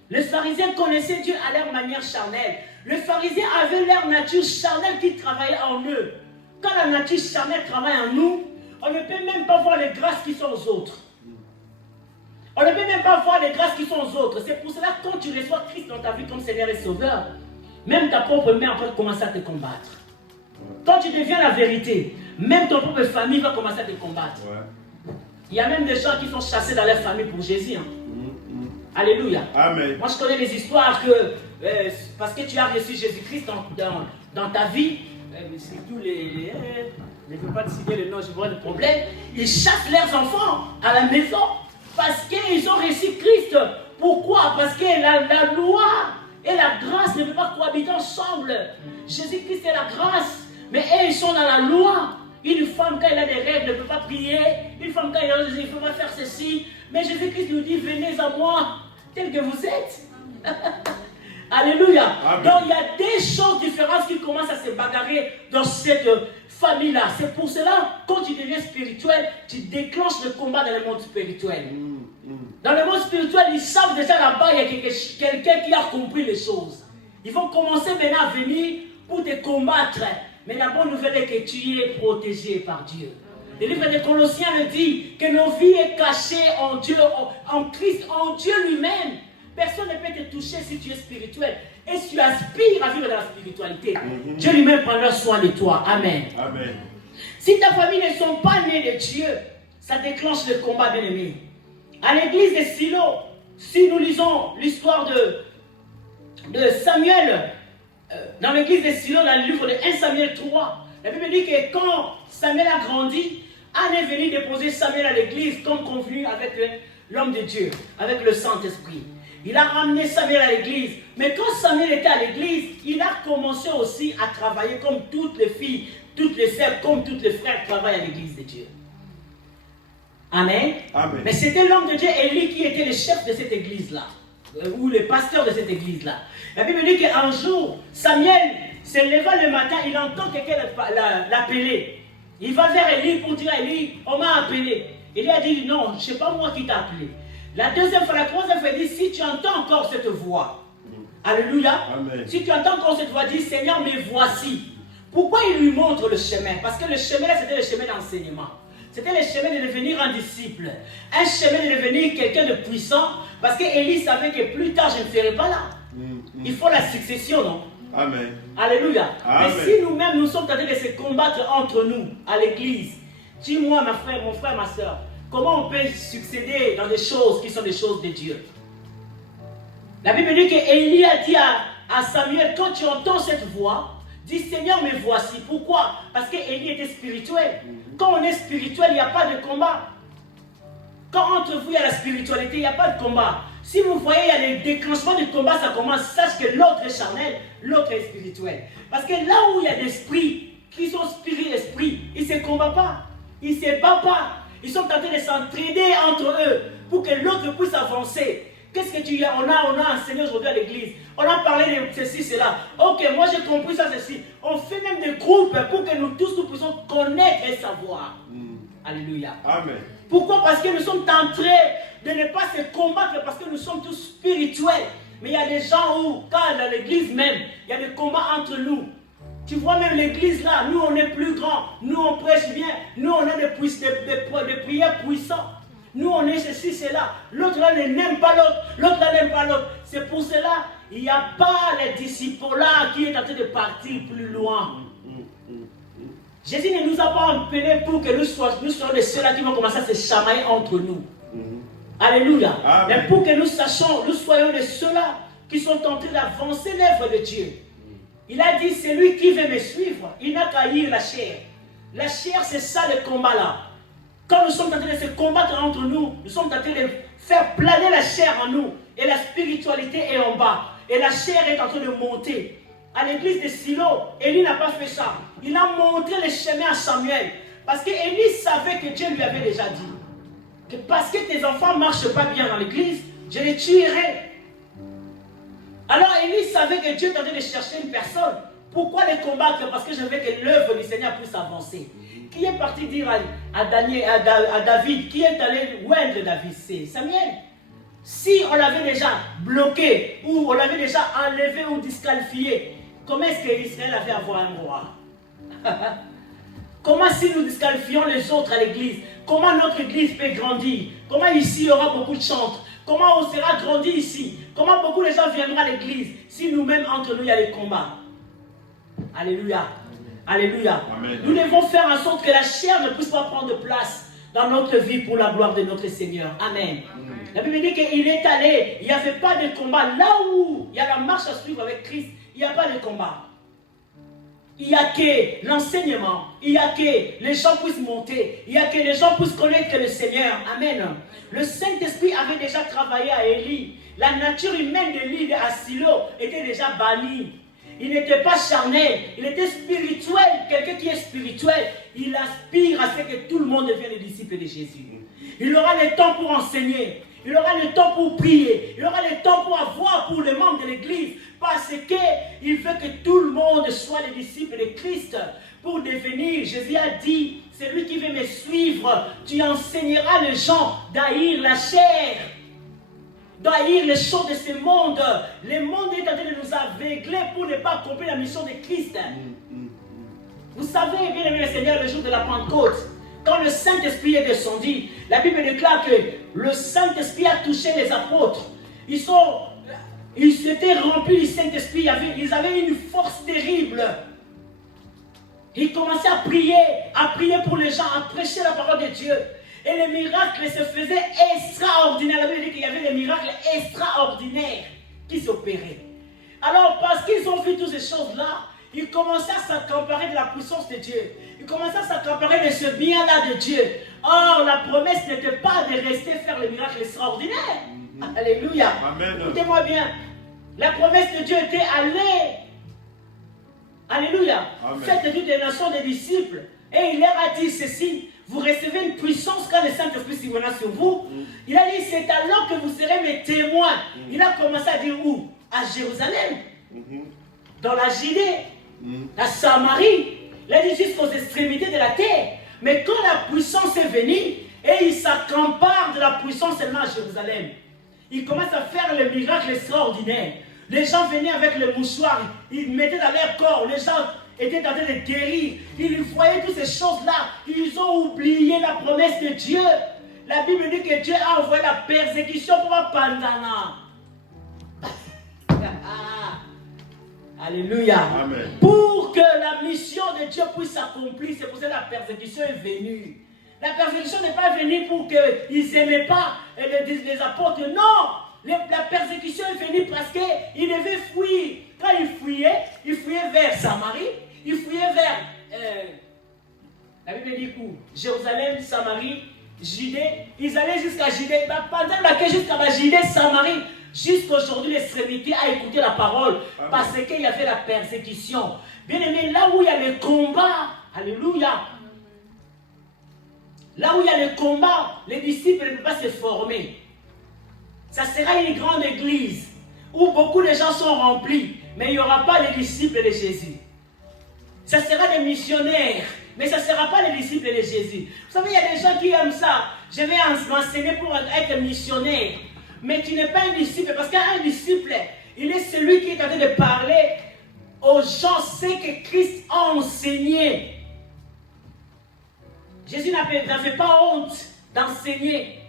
Les pharisiens connaissaient Dieu à leur manière charnelle. Les pharisiens avaient leur nature charnelle qui travaillait en eux. Quand la nature charnelle travaille en nous, on ne peut même pas voir les grâces qui sont aux autres. On ne peut même pas voir les grâces qui sont aux autres. C'est pour cela que quand tu reçois Christ dans ta vie comme Seigneur et Sauveur, même ta propre mère va commencer à te combattre. Quand tu deviens la vérité, même ton propre famille va commencer à te combattre. Il y a même des gens qui sont chassés dans leur famille pour Jésus. Alléluia. Amen. Moi je connais les histoires que parce que tu as reçu Jésus-Christ dans ta vie, c'est tous je ne veux pas te citer le nom, je vois le problème. Ils chassent leurs enfants à la maison parce qu'ils ont reçu Christ. Pourquoi? Parce que la loi et la grâce ne peuvent pas cohabiter ensemble. Jésus-Christ est la grâce, mais eux, ils sont dans la loi. Une femme, quand elle a des règles, ne peut pas prier, une femme quand il ne faut pas faire ceci. Mais Jésus-Christ nous dit, venez à moi, tel que vous êtes. Alléluia. Amen. Donc il y a des choses différentes qui commencent à se bagarrer dans cette famille-là. C'est pour cela, quand tu deviens spirituel, tu déclenches le combat dans le monde spirituel. Dans le monde spirituel, ils savent déjà là-bas, il y a quelqu'un qui a compris les choses. Ils vont commencer maintenant à venir pour te combattre. Mais la bonne nouvelle est que tu es protégé par Dieu. Le livre de Colossiens le dit, que nos vies sont cachées en Dieu, en Christ, en Dieu lui-même. Personne ne peut te toucher si tu es spirituel. Et si tu aspires à vivre dans la spiritualité, Dieu lui-même prendra soin de toi. Amen. Amen. Si ta famille ne sont pas nés de Dieu, ça déclenche le combat, bien-aimé. À l'église de Silo, si nous lisons l'histoire de Samuel, dans l'église de Silo, dans le livre de 1 Samuel 3, la Bible dit que quand Samuel a grandi, Anne est venue déposer Samuel à l'église comme convenu avec l'homme de Dieu, avec le Saint-Esprit. Il a ramené Samuel à l'église. Mais quand Samuel était à l'église, il a commencé aussi à travailler comme toutes les filles, toutes les sœurs, comme tous les frères travaillent à l'église de Dieu. Amen. Amen. Mais c'était l'homme de Dieu, Élie, qui était le chef de cette église-là, ou le pasteur de cette église-là. La Bible dit qu'un jour, Samuel se leva le matin, il entend quelqu'un l'appeler. Il va vers Élie pour dire à Élie, on m'a appelé. Élie a dit, non, ce n'est pas moi qui t'ai appelé. La deuxième fois, la troisième fois, il dit, si tu entends encore cette voix, alléluia, Amen. Si tu entends encore cette voix, dis, Seigneur, me voici. Pourquoi il lui montre le chemin? Parce que le chemin, c'était le chemin d'enseignement. C'était le chemin de devenir un disciple. Un chemin de devenir quelqu'un de puissant. Parce qu'Élie savait que plus tard, je ne serai pas là. Il faut la succession, non? Amen. Alléluia. Amen. Mais si nous-mêmes, nous sommes en train de se combattre entre nous, à l'église, dis-moi, mon frère, ma soeur, comment on peut succéder dans des choses qui sont des choses de Dieu? La Bible dit qu'Élie a dit à Samuel, quand tu entends cette voix, dis Seigneur, me voici. Pourquoi? Parce qu'Élie était spirituel. Quand on est spirituel, il n'y a pas de combat. Quand entre vous, il y a la spiritualité, il n'y a pas de combat. Si vous voyez, il y a le déclenchement du combat, ça commence. Sache que l'autre est charnel, l'autre est spirituel. Parce que là où il y a des esprits qui sont spirit-esprit, ils ne se combattent pas. Ils ne se battent pas. Ils sont en train de s'entraider entre eux pour que l'autre puisse avancer. Qu'est-ce que tu as? On a enseigné aujourd'hui à l'église. On a parlé de ceci, cela. Ok, moi j'ai compris ça, ceci. On fait même des groupes pour que nous tous nous puissions connaître et savoir. Alléluia. Amen. Pourquoi? Parce que nous sommes en train de ne pas se combattre, parce que nous sommes tous spirituels. Mais il y a des gens où, quand dans l'église même, il y a des combats entre nous. Tu vois même l'église là, nous on est plus grands, nous on prêche bien, nous on a des prières puissantes. Nous on est ceci, cela. L'autre là n'aime pas l'autre, l'autre là n'aime pas l'autre. C'est pour cela, il n'y a pas les disciples là qui est en train de partir plus loin. Jésus ne nous a pas appelés pour que nous soyons de ceux-là qui vont commencer à se chamailler entre nous. Alléluia. Amen. Mais pour que nous sachions, nous soyons de ceux-là qui sont en train d'avancer l'œuvre de Dieu. Il a dit, c'est lui qui veut me suivre, il n'a qu'à haïr la chair. La chair, c'est ça le combat là. Quand nous sommes en train de se combattre entre nous, nous sommes en train de faire planer la chair en nous. Et la spiritualité est en bas. Et la chair est en train de monter. À l'église de Silo, Élie n'a pas fait ça. Il a montré le chemin à Samuel. Parce qu'Élie savait que Dieu lui avait déjà dit que parce que tes enfants ne marchent pas bien dans l'église, je les tuerai. Alors Élie savait que Dieu tentait de chercher une personne. Pourquoi les combattre? Parce que je veux que l'œuvre du Seigneur puisse avancer. Qui est parti dire à David, qui est allé oindre David? C'est Samuel. Si on l'avait déjà bloqué, ou on l'avait déjà enlevé ou disqualifié, comment est-ce qu'Israël avait avoir un roi? Comment si nous disqualifions les autres à l'église? Comment notre église peut grandir? Comment ici il y aura beaucoup de chantres? Comment on sera grandi ici? Comment beaucoup de gens viendront à l'église si nous-mêmes entre nous il y a des combats? Alléluia. Alléluia. Amen. Nous devons faire en sorte que la chair ne puisse pas prendre de place dans notre vie pour la gloire de notre Seigneur. Amen. La Bible dit qu'il est allé, il n'y avait pas de combat. Là où il y a la marche à suivre avec Christ, il n'y a pas de combat. Il n'y a que l'enseignement, il n'y a que les gens puissent monter, il n'y a que les gens puissent connaître le Seigneur. Amen. Le Saint-Esprit avait déjà travaillé à Élie. La nature humaine de l'île à Silo était déjà bannie. il n'était pas charnel, il était spirituel. Quelqu'un qui est spirituel, il aspire à ce que tout le monde devienne le disciple de Jésus. Il aura le temps pour enseigner, il aura le temps pour prier, il aura le temps pour avoir pour les membres de l'église, parce qu'il veut que tout le monde soit le disciple de Christ. Pour devenir, Jésus a dit, celui qui veut me suivre, tu enseigneras les gens d'haïr la chair, d'haïr les choses de ce monde. Le monde est en train de nous aveugler pour ne pas accomplir la mission de Christ. Vous savez, bien aimé le Seigneur, le jour de la Pentecôte, quand le Saint-Esprit est descendu, la Bible déclare que le Saint-Esprit a touché les apôtres. Ils s'étaient remplis du Saint-Esprit, ils avaient une force terrible. Ils commençaient à prier pour les gens, à prêcher la parole de Dieu. Et les miracles se faisaient extraordinaires. La Bible dit qu'il y avait des miracles extraordinaires qui s'opéraient. Alors, parce qu'ils ont vu toutes ces choses-là, ils commençaient à s'accaparer de la puissance de Dieu. Ils commençaient à s'accaparer de ce bien-là de Dieu. Or, la promesse n'était pas de rester faire les miracles extraordinaires. Alléluia. Écoutez-moi bien. La promesse de Dieu était allez. Alléluia. Faites de toutes les nations des disciples. Et il leur a dit ceci. Vous recevez une puissance quand le Saint-Esprit s'y sur vous. Il a dit, c'est alors que vous serez mes témoins. Il a commencé à dire où? À Jérusalem. Dans la Judée. La Samarie. Il a dit jusqu'aux extrémités de la terre. Mais quand la puissance est venue, et il s'accapare de la puissance seulement à Jérusalem. Il commence à faire les miracles extraordinaires. Les gens venaient avec le mouchoir, ils mettaient dans leur corps, les gens étaient en train de guérir. Ils voyaient toutes ces choses-là. Ils ont oublié la promesse de Dieu. La Bible dit que Dieu a envoyé la persécution pour un pandana. Alléluia. Amen. Pour que la mission de Dieu puisse s'accomplir, c'est pour ça que la persécution est venue. La persécution n'est pas venue pour qu'ils n'aimaient pas les apôtres. Non! La persécution est venue parce qu'ils devaient fuir. Quand ils fuyaient vers Samarie, ils fuyaient vers, la Bible dit où? Jérusalem, Samarie, Judée. Ils allaient jusqu'à Judée. Pendant laquelle jusqu'à Judée, Samarie, jusqu'à aujourd'hui, l'extrémité a écouté la parole. Parce qu'il y avait la persécution. Bien aimé, là où il y a le combat, alléluia. Là où il y a le combat, les disciples ne peuvent pas se former. Ça sera une grande église où beaucoup de gens sont remplis, mais il n'y aura pas les disciples de Jésus. Ça sera des missionnaires, mais ça ne sera pas les disciples de Jésus. Vous savez, il y a des gens qui aiment ça. Je vais m'enseigner pour être missionnaire. Mais tu n'es pas un disciple, parce qu'un disciple, il est celui qui est en train de parler aux gens ce que Christ a enseigné. Jésus n'avait pas honte d'enseigner.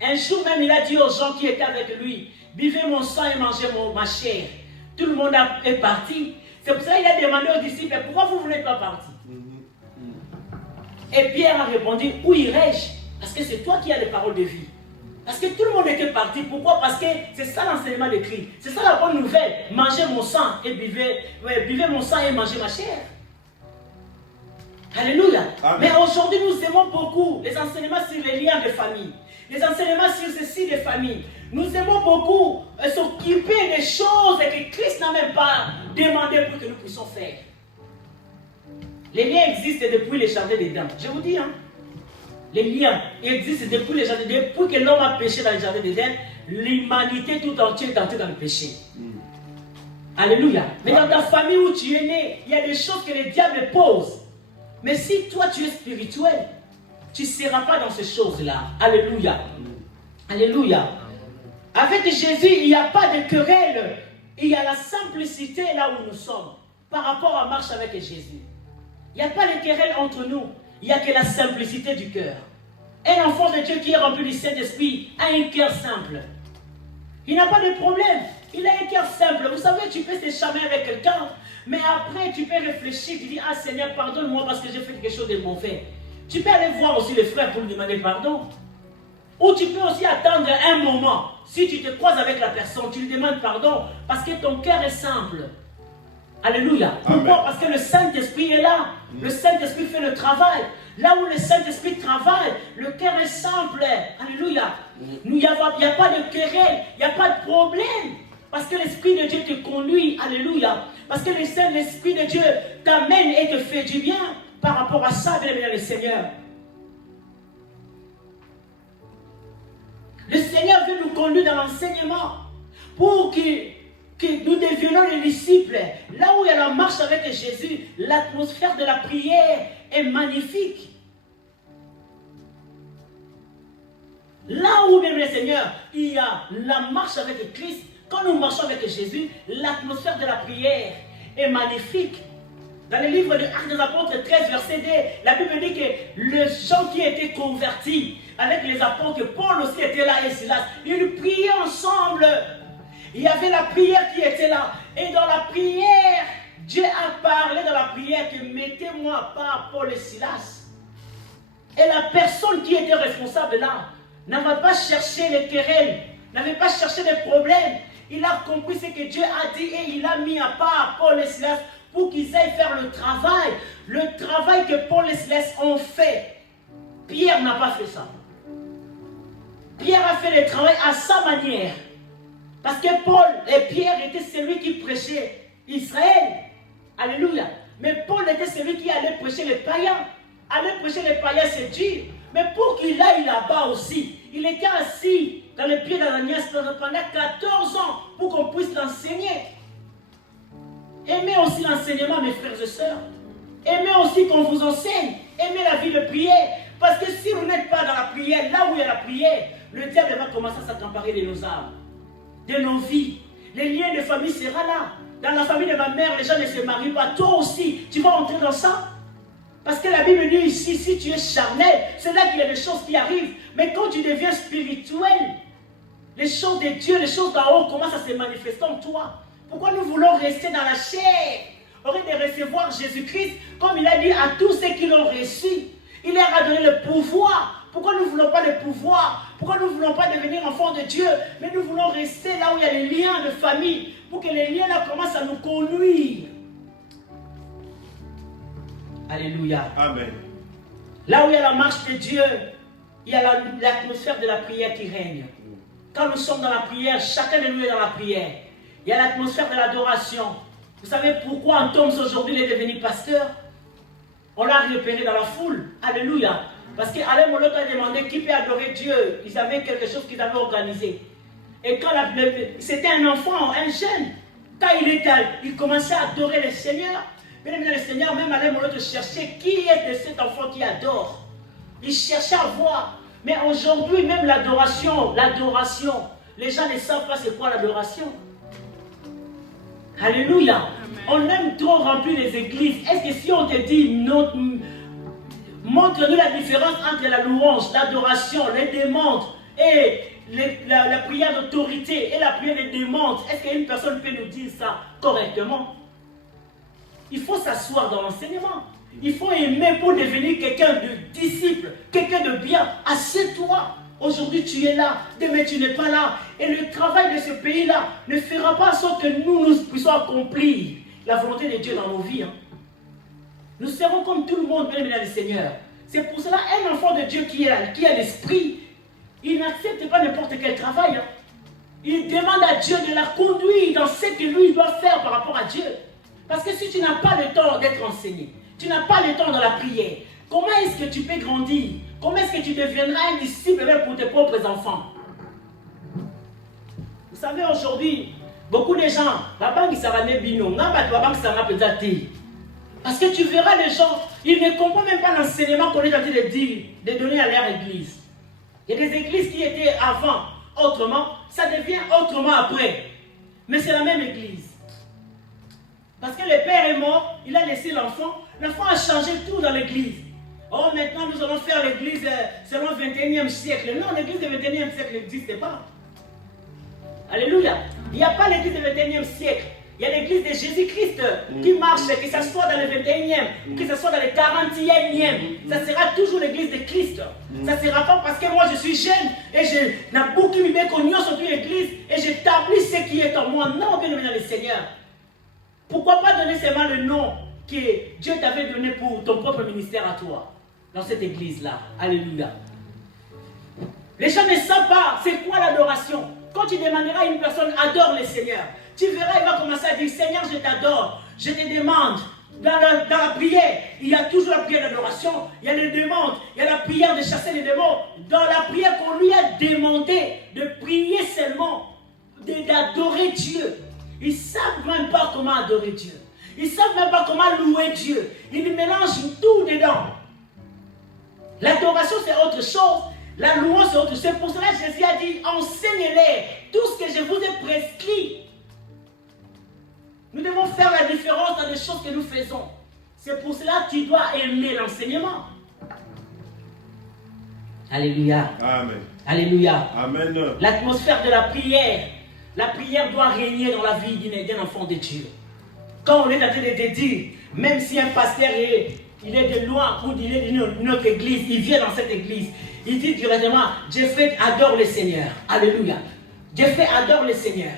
Un jour même, il a dit aux gens qui étaient avec lui, buvez mon sang et mangez ma chair. Tout le monde est parti. C'est pour ça qu'il a demandé aux disciples, pourquoi vous ne voulez pas partir? Et Pierre a répondu, où irai-je? Parce que c'est toi qui as les paroles de vie. Parce que tout le monde était parti. Pourquoi? Parce que c'est ça l'enseignement de Christ. C'est ça la bonne nouvelle. Mangez mon sang et buvez mon sang et mangez ma chair. Alléluia. Amen. Mais aujourd'hui, nous aimons beaucoup les enseignements sur les liens de famille. Les enseignements sur ceci de famille. Nous aimons beaucoup s'occuper des choses que Christ n'a même pas demandé pour que nous puissions faire. Les liens existent depuis les jardins d'Éden. Je vous dis, hein. Les liens existent depuis les jardins d'Éden. Depuis que l'homme a péché dans les jardins d'Éden, l'humanité tout entière est entrée dans le péché. Alléluia. Mais dans ta famille où tu es né, il y a des choses que le diable pose. Mais si toi tu es spirituel, tu ne seras pas dans ces choses-là. Alléluia. Alléluia. Avec Jésus, il n'y a pas de querelle. Il y a la simplicité là où nous sommes. Par rapport à marche avec Jésus. Il n'y a pas de querelle entre nous. Il n'y a que la simplicité du cœur. Un enfant de Dieu qui est rempli du Saint-Esprit a un cœur simple. Il n'a pas de problème. Il a un cœur simple. Vous savez, tu peux te charmer avec quelqu'un, mais après tu peux réfléchir. Tu dis, ah Seigneur, pardonne-moi parce que j'ai fait quelque chose de mauvais. Tu peux aller voir aussi le frère pour lui demander pardon. Ou tu peux aussi attendre un moment. Si tu te croises avec la personne, tu lui demandes pardon parce que ton cœur est simple. Alléluia. Pourquoi? Parce que le Saint-Esprit est là. Le Saint-Esprit fait le travail. Là où le Saint-Esprit travaille, le cœur est simple. Alléluia. Il n'y a pas de querelle, il n'y a pas de problème. Parce que l'Esprit de Dieu te conduit. Alléluia. Parce que l'Esprit de Dieu t'amène et te fait du bien. Par rapport à ça, bien aimé le Seigneur. Le Seigneur veut nous conduire dans l'enseignement pour que nous devions les disciples. Là où il y a la marche avec Jésus, l'atmosphère de la prière est magnifique. Là où, bien le Seigneur, il y a la marche avec Christ, quand nous marchons avec Jésus, l'atmosphère de la prière est magnifique. Dans le livre de Actes des Apôtres 13, verset 2, la Bible dit que les gens qui étaient convertis avec les apôtres, Paul aussi était là et Silas, ils priaient ensemble. Il y avait la prière qui était là. Et dans la prière, Dieu a parlé dans la prière que mettez-moi à part Paul et Silas. Et la personne qui était responsable là n'avait pas cherché les querelles, n'avait pas cherché les problèmes. Il a compris ce que Dieu a dit et il a mis à part Paul et Silas pour qu'ils aillent faire le travail que Paul et Silas ont fait. Pierre n'a pas fait ça. Pierre a fait le travail à sa manière. Parce que Paul et Pierre étaient celui qui prêchait Israël. Alléluia. Mais Paul était celui qui allait prêcher les païens. Aller prêcher les païens, c'est dur. Mais pour qu'il aille là-bas aussi, il était assis dans les pieds d'Ananias pendant 14 ans pour qu'on puisse l'enseigner. Aimez aussi l'enseignement, mes frères et sœurs. Aimez aussi qu'on vous enseigne. Aimez la vie de prière. Parce que si vous n'êtes pas dans la prière, là où il y a la prière, le diable va commencer à s'accaparer de nos âmes, de nos vies. Les liens de famille seront là. Dans la famille de ma mère, les gens ne se marient pas. Toi aussi, tu vas entrer dans ça. Parce que la Bible dit ici, si tu es charnel, c'est là qu'il y a des choses qui arrivent. Mais quand tu deviens spirituel, les choses de Dieu, les choses d'en haut commencent à se manifester en toi. Pourquoi nous voulons rester dans la chair au lieu de recevoir Jésus-Christ, comme il a dit à tous ceux qui l'ont reçu. Il leur a donné le pouvoir. Pourquoi nous ne voulons pas le pouvoir? Pourquoi nous ne voulons pas devenir enfants de Dieu? Mais nous voulons rester là où il y a les liens de famille, pour que les liens là commencent à nous conduire. Alléluia. Amen. Là où il y a la marche de Dieu, il y a l'atmosphère de la prière qui règne. Quand nous sommes dans la prière, chacun de nous est dans la prière. Il y a l'atmosphère de l'adoration. Vous savez pourquoi Antoms aujourd'hui est devenu pasteur? On l'a repéré dans la foule. Alléluia. Parce qu'Alain Moloto a demandé qui peut adorer Dieu. Ils avaient quelque chose qu'ils avaient organisé. Et quand c'était un enfant, un jeune, quand il commençait à adorer le Seigneur. Bien le Seigneur, même Alain Moloto cherchait qui est de cet enfant qui adore. Il cherchait à voir. Mais aujourd'hui, même l'adoration, les gens ne savent pas c'est quoi l'adoration. Alléluia. Amen. On aime trop remplir les églises. Est-ce que si on te dit montre-nous la différence entre la louange, l'adoration, les demandes et la prière d'autorité et la prière des demandes, est-ce qu'une personne peut nous dire ça correctement? Il faut s'asseoir dans l'enseignement. Il faut aimer pour devenir quelqu'un de disciple, quelqu'un de bien. Assieds-toi. Aujourd'hui tu es là, demain tu n'es pas là. Et le travail de ce pays-là ne fera pas en sorte que nous puissions accomplir la volonté de Dieu dans nos vies. Nous serons comme tout le monde, bien aimé le Seigneur. C'est pour cela un enfant de Dieu qui a l'esprit, il n'accepte pas n'importe quel travail. Il demande à Dieu de la conduire dans ce que lui doit faire par rapport à Dieu. Parce que si tu n'as pas le temps d'être enseigné, tu n'as pas le temps de la prière, comment est-ce que tu peux grandir? Comment est-ce que tu deviendras un disciple même pour tes propres enfants? Vous savez, aujourd'hui, beaucoup de gens, la banque sera bino, la banque sera peut-être. Parce que tu verras les gens, ils ne comprennent même pas l'enseignement qu'on est en train de dire, de donner à leur église. Il y a des églises qui étaient avant autrement, ça devient autrement après. Mais c'est la même église. Parce que le père est mort, il a laissé l'enfant a changé tout dans l'église. Oh, maintenant nous allons faire l'église selon le 21e siècle. Non, l'église du 21e siècle n'existe pas. Alléluia. Il n'y a pas l'église du 21e siècle. Il y a l'église de Jésus-Christ qui marche, que ce soit dans le 21e, que ce soit dans le 40e. Ça sera toujours l'église de Christ. Ça ne sera pas parce que moi je suis jeune et je n'ai beaucoup de connu sur l'église et j'établis ce qui est en moi. Non, bien aimé dans le Seigneur. Pourquoi pas donner seulement le nom que Dieu t'avait donné pour ton propre ministère à toi, dans cette église-là? Alléluia. Les gens ne savent pas c'est quoi l'adoration. Quand tu demanderas à une personne, adore le Seigneur, tu verras, il va commencer à dire, Seigneur, je t'adore, je te demande. Dans la prière, il y a toujours la prière d'adoration, il y a les demandes, il y a la prière de chasser les démons. Dans la prière qu'on lui a demandé de prier seulement, d'adorer Dieu. Ils ne savent même pas comment adorer Dieu. Ils ne savent même pas comment louer Dieu. Ils mélangent tout dedans. L'adoration, c'est autre chose. La louange, c'est autre chose. C'est pour cela que Jésus a dit, enseignez-les tout ce que je vous ai prescrit. Nous devons faire la différence dans les choses que nous faisons. C'est pour cela que tu dois aimer l'enseignement. Alléluia. Amen. Alléluia. Amen. L'atmosphère de la prière doit régner dans la vie d'un enfant de Dieu. Quand on est en train de te dire, même si un pasteur il est de loin ou il est d'une autre église, il vient dans cette église, il dit directement, Jeffrey adore le Seigneur. Alléluia. Jeffrey adore le Seigneur.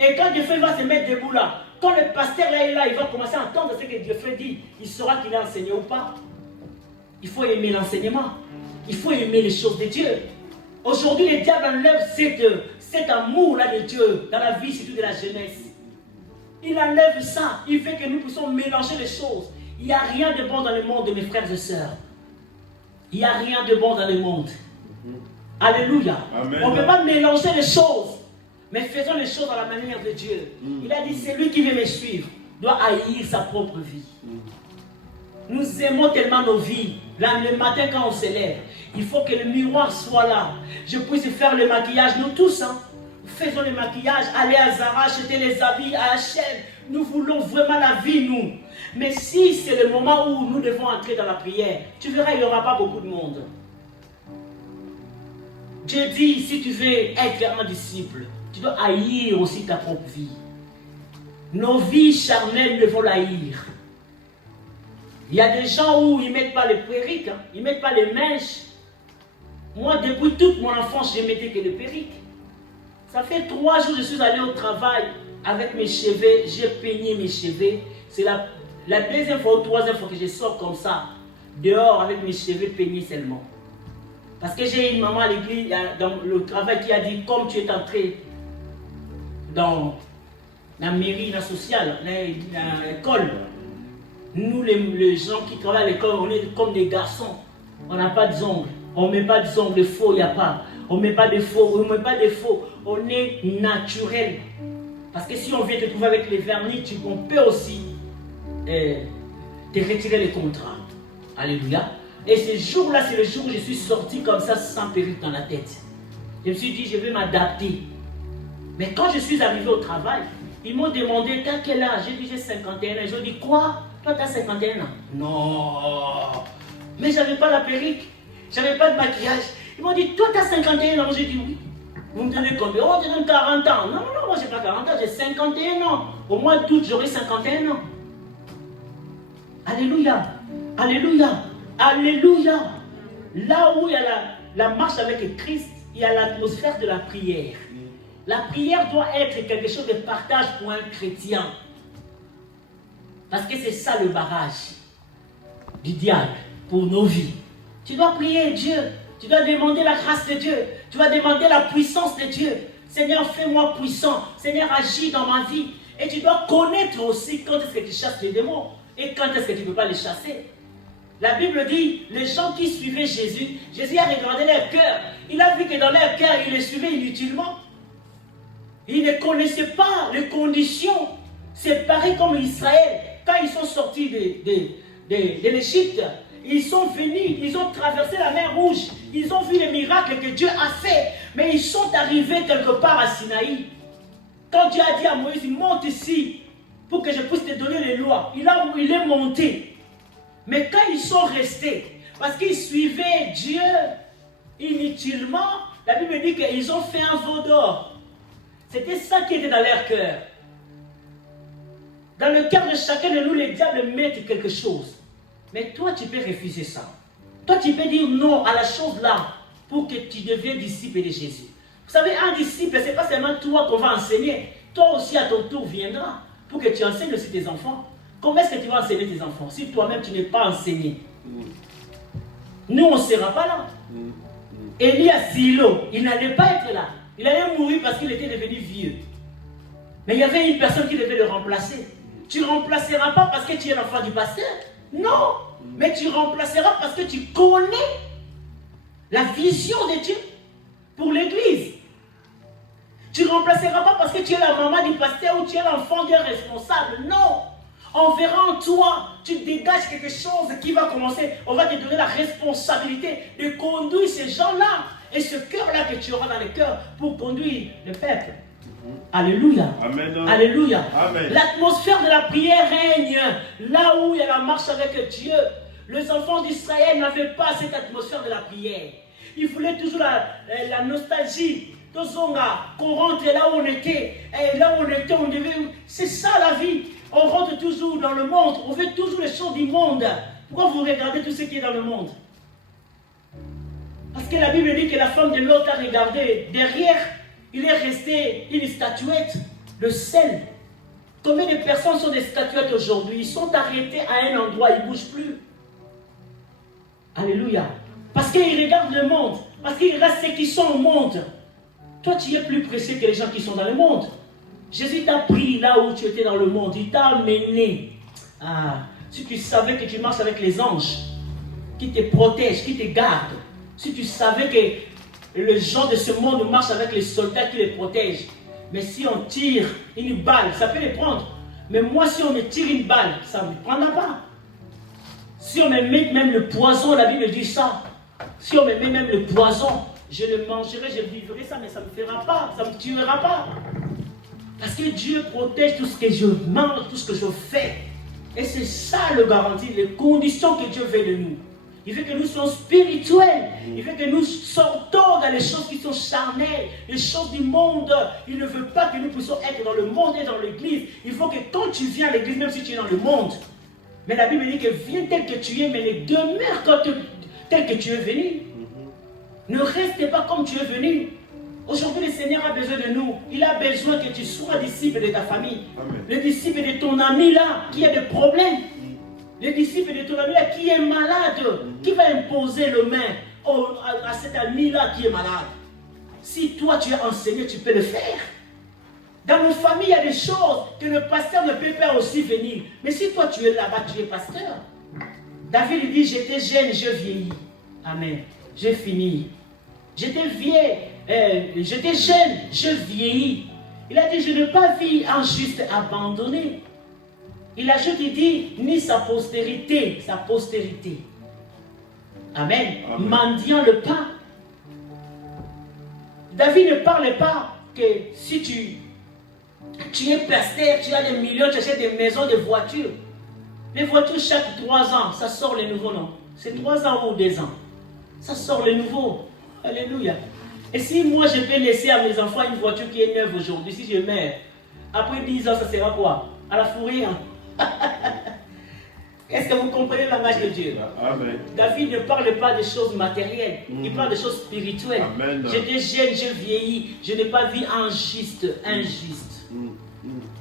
Et quand Jeffrey va se mettre debout là, quand le pasteur là est là, il va commencer à entendre ce que Jeffrey dit, il saura qu'il a enseigné ou pas. Il faut aimer l'enseignement. Il faut aimer les choses de Dieu. Aujourd'hui, le diable enlève cet amour-là de Dieu dans la vie, surtout de la jeunesse. Il enlève ça. Il fait que nous puissions mélanger les choses. Il n'y a rien de bon dans le monde, mes frères et sœurs. Il n'y a rien de bon dans le monde. Alléluia. Amen. On ne peut pas mélanger les choses. Mais faisons les choses dans la manière de Dieu. Il a dit, celui qui veut me suivre doit haïr sa propre vie. Nous aimons tellement nos vies. Là, le matin, quand on se lève, il faut que le miroir soit là. Je puisse faire le maquillage, nous tous. Faisons le maquillage, allez à Zara, acheter les habits à H&M. Nous voulons vraiment la vie, nous. Mais si c'est le moment où nous devons entrer dans la prière, tu verras, il n'y aura pas beaucoup de monde. Dieu dit, si tu veux être un disciple, tu dois haïr aussi ta propre vie. Nos vies charnelles devons l'haïr. Il y a des gens où ils ne mettent pas les perruques, ils ne mettent pas les mèches. Moi, depuis toute mon enfance, je ne mettais que les perruques. Ça fait 3 jours que je suis allé au travail avec mes cheveux, j'ai peigné mes cheveux. C'est la deuxième fois ou troisième fois que je sors comme ça, dehors avec mes cheveux peignés seulement. Parce que j'ai une maman à l'église, dans le travail, qui a dit, comme tu es entré dans la mairie, la sociale, l'école, nous les gens qui travaillent à l'école, on est comme des garçons. On n'a pas d'ongles. On ne met pas d'ongles faux, il n'y a pas. On ne met pas de faux, on ne met pas de faux. On est naturel. Parce que si on vient te trouver avec les vernis, on peut aussi te retirer les contrats. Alléluia. Et ce jour-là, c'est le jour où je suis sorti comme ça, sans perruque dans la tête. Je me suis dit, je vais m'adapter. Mais quand je suis arrivé au travail, ils m'ont demandé, t'as quel âge? J'ai dit, j'ai 51 ans. Ils ont dit, quoi? Toi, t'as 51 ans? Non. Mais j'avais pas la perruque. J'avais pas de maquillage. Ils m'ont dit, toi, t'as 51 ans? J'ai dit, oui. Vous me donnez combien? Oh, je donne 40 ans. Non, moi, j'ai pas 40 ans, j'ai 51 ans. Au mois d'août, j'aurai 51 ans. Alléluia. Alléluia. Alléluia. Là où il y a la marche avec Christ, il y a l'atmosphère de la prière. La prière doit être quelque chose de partage pour un chrétien. Parce que c'est ça le barrage du diable pour nos vies. Tu dois prier Dieu. Tu dois demander la grâce de Dieu. Tu dois demander la puissance de Dieu. Seigneur, fais-moi puissant. Seigneur, agis dans ma vie. Et tu dois connaître aussi quand est-ce que tu chasses les démons et quand est-ce que tu ne peux pas les chasser. La Bible dit, les gens qui suivaient Jésus, Jésus a regardé leur cœur. Il a vu que dans leur cœur, ils les suivaient inutilement. Ils ne connaissaient pas les conditions. C'est pareil comme Israël. Quand ils sont sortis de l'Égypte, ils sont venus, ils ont traversé la mer Rouge. Ils ont vu les miracles que Dieu a fait. Mais ils sont arrivés quelque part à Sinaï. Quand Dieu a dit à Moïse, monte ici pour que je puisse te donner les lois. Il est monté. Mais quand ils sont restés, parce qu'ils suivaient Dieu inutilement, la Bible dit qu'ils ont fait un veau d'or. C'était ça qui était dans leur cœur. Dans le cœur de chacun de nous, les diables mettent quelque chose. Mais toi, tu peux refuser ça. Toi, tu peux dire non à la chose là pour que tu deviennes disciple de Jésus. Vous savez, un disciple, ce n'est pas seulement toi qu'on va enseigner. Toi aussi, à ton tour, viendras pour que tu enseignes aussi tes enfants. Comment est-ce que tu vas enseigner tes enfants si toi-même, tu n'es pas enseigné? Nous, on ne sera pas là. Élie à Silo, il n'allait pas être là. Il allait mourir parce qu'il était devenu vieux. Mais il y avait une personne qui devait le remplacer. Tu ne remplaceras pas parce que tu es l'enfant du pasteur. Non. Mais tu remplaceras parce que tu connais la vision de Dieu pour l'église. Tu ne remplaceras pas parce que tu es la maman du pasteur ou tu es l'enfant d'un responsable. Non. On verra en toi, tu dégages quelque chose qui va commencer. On va te donner la responsabilité de conduire ces gens-là. Et ce cœur-là que tu auras dans le cœur pour conduire le peuple. Alléluia. Amen. Alléluia. Amen. L'atmosphère de la prière règne là où il y a la marche avec Dieu. Les enfants d'Israël n'avaient pas cette atmosphère de la prière. Ils voulaient toujours la nostalgie. Qu'on rentre là où on était. Et là où on était, on devait. C'est ça la vie. On rentre toujours dans le monde. On veut toujours les choses du monde. Pourquoi vous regardez tout ce qui est dans le monde? Parce que la Bible dit que la femme de Lot a regardé. Derrière, il est resté une statuette, le sel. Combien de personnes sont des statuettes aujourd'hui? Ils sont arrêtés à un endroit, ils ne bougent plus. Alléluia. Parce qu'ils regardent le monde. Parce qu'il reste ceux qui sont au monde. Toi, tu es plus précieux que les gens qui sont dans le monde. Jésus t'a pris là où tu étais dans le monde. Il t'a amené. Ah, si tu savais que tu marches avec les anges, qui te protègent, qui te gardent. Si tu savais que les gens de ce monde marchent avec les soldats qui les protègent. Mais si on tire une balle, ça peut les prendre. Mais moi, si on me tire une balle, ça ne me prendra pas. Si on me met même le poison, la Bible dit ça. Si on me met même le poison, je le mangerai, je vivrai ça, mais ça ne me fera pas, ça ne me tuera pas. Parce que Dieu protège tout ce que je mange, tout ce que je fais. Et c'est ça le garantie, les conditions que Dieu veut de nous. Il veut que nous soyons spirituels. Il veut que nous sortons dans les choses qui sont charnelles, les choses du monde. Il ne veut pas que nous puissions être dans le monde et dans l'église. Il faut que quand tu viens à l'église, même si tu es dans le monde, mais la Bible dit que viens tel que tu es, mais ne demeure tel que tu es venu. Ne reste pas comme tu es venu. Aujourd'hui, le Seigneur a besoin de nous. Il a besoin que tu sois disciple de ta famille. Amen. Le disciple de ton ami là, qui a des problèmes. Le disciple de ton ami là, qui est malade. Qui va imposer le main à cet ami là qui est malade. Si toi tu es enseigné, tu peux le faire. Dans nos familles, il y a des choses que le pasteur ne peut pas aussi venir. Mais si toi tu es là-bas, tu es pasteur. David dit, j'étais jeune, je vieillis. Amen. J'ai fini. J'étais vieille, j'étais jeune, je vieillis. Il a dit, je n'ai pas vu un juste abandonné. Il ajoute, il dit, ni sa postérité, sa postérité. Amen. Amen. Mendiant le pain. David ne parle pas que si tu es pasteur, tu as des millions, tu achètes des maisons, des voitures. Les voitures, chaque 3 ans, ça sort les nouveaux noms. C'est 3 ans ou 2 ans. Ça sort les nouveaux. Alléluia. Et si moi je peux laisser à mes enfants une voiture qui est neuve aujourd'hui, si je meurs, après 10 ans, ça sera quoi? À la fourrière. Est-ce que vous comprenez le langage de Dieu? Amen. David ne parle pas de choses matérielles, il parle de choses spirituelles. J'étais jeune, je vieillis, je n'ai pas vu injuste.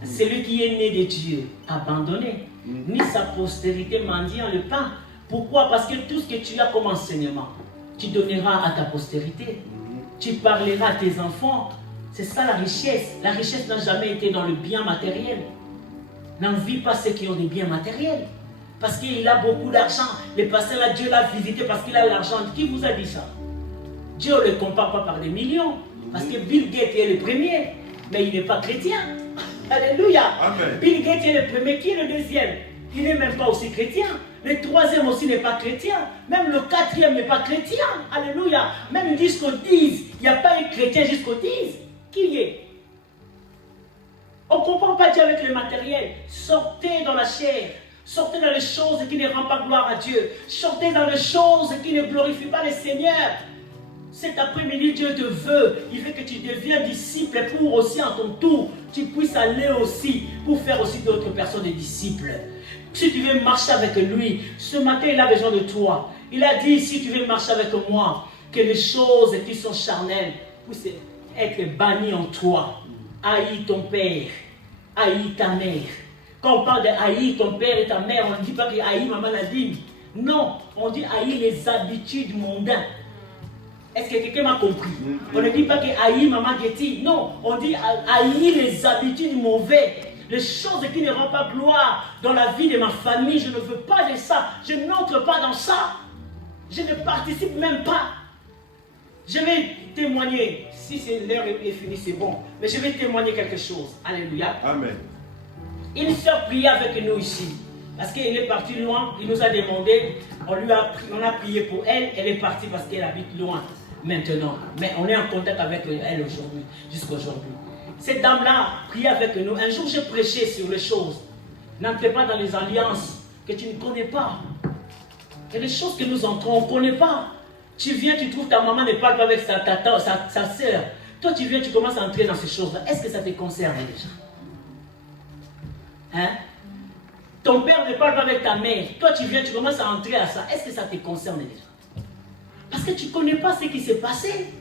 Celui qui est né de Dieu, abandonné, ni sa postérité mendiant le pain. Pourquoi? Parce que tout ce que tu as comme enseignement, tu donneras à ta postérité. Tu parleras à tes enfants. C'est ça la richesse. La richesse n'a jamais été dans le bien matériel. N'envie pas ceux qui ont des biens matériels. Parce qu'il a beaucoup d'argent. Le pasteur là, Dieu l'a visité parce qu'il a l'argent. Qui vous a dit ça? Dieu ne le compare pas par des millions. Parce que Bill Gates est le premier. Mais il n'est pas chrétien. Alléluia. Amen. Bill Gates est le premier. Qui est le deuxième? Il n'est même pas aussi chrétien. Le troisième aussi n'est pas chrétien. Même le quatrième n'est pas chrétien. Alléluia. Même jusqu'au 10, il n'y a pas un chrétien jusqu'au 10. Qui est? On ne comprend pas Dieu avec le matériel. Sortez dans la chair. Sortez dans les choses qui ne rendent pas gloire à Dieu. Sortez dans les choses qui ne glorifient pas le Seigneur. Cet après-midi, Dieu te veut. Il veut que tu deviennes disciple pour aussi en ton tour, tu puisses aller aussi pour faire aussi d'autres personnes des disciples. Si tu veux marcher avec lui, ce matin, il a besoin de toi. Il a dit, si tu veux marcher avec moi, que les choses qui sont charnelles puissent être bannies en toi. Haïs ton père, haïs ta mère. Quand on parle de haïs ton père et ta mère, on ne dit pas que haïs maman Nadine. Non, on dit haïs les habitudes mondaines. Est-ce que quelqu'un m'a compris? On ne dit pas que haïr maman Getty. Non, on dit haïr les habitudes mauvaises, les choses qui ne rendent pas gloire dans la vie de ma famille. Je ne veux pas de ça. Je n'entre pas dans ça. Je ne participe même pas. Je vais témoigner. Si l'heure est finie, c'est bon. Mais je vais témoigner quelque chose. Alléluia. Amen. Une sœur priait avec nous ici. Parce qu'elle est partie loin. Il nous a demandé. On a prié pour elle. Elle est partie parce qu'elle habite loin maintenant. Mais on est en contact avec elle aujourd'hui. Jusqu'à aujourd'hui. Cette dame-là priait avec nous. Un jour, j'ai prêché sur les choses. N'entrez pas dans les alliances que tu ne connais pas. Il y a des choses que nous entrons, on ne connaît pas. Tu viens, tu trouves ta maman ne parle pas avec sa sœur. Toi, tu viens, tu commences à entrer dans ces choses-là. Est-ce que ça te concerne déjà? Hein? Ton père ne parle pas avec ta mère. Toi, tu viens, tu commences à entrer à ça. Est-ce que ça te concerne déjà? Parce que tu ne connais pas ce qui s'est passé.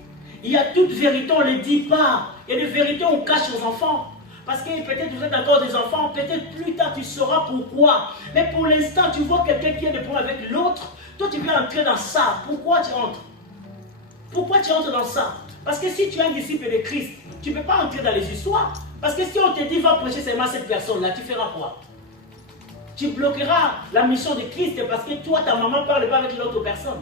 Il y a toute vérité, on ne le dit pas. Il y a des vérités, on cache aux enfants. Parce que peut-être vous êtes encore des enfants, peut-être plus tard tu sauras pourquoi. Mais pour l'instant, tu vois quelqu'un qui a des problèmes avec l'autre. Toi, tu veux entrer dans ça. Pourquoi tu entres? Pourquoi tu entres dans ça? Parce que si tu es un disciple de Christ, tu ne peux pas entrer dans les histoires. Parce que si on te dit, va prêcher seulement cette personne-là, tu feras quoi? Tu bloqueras la mission de Christ parce que toi, ta maman ne parle pas avec l'autre personne.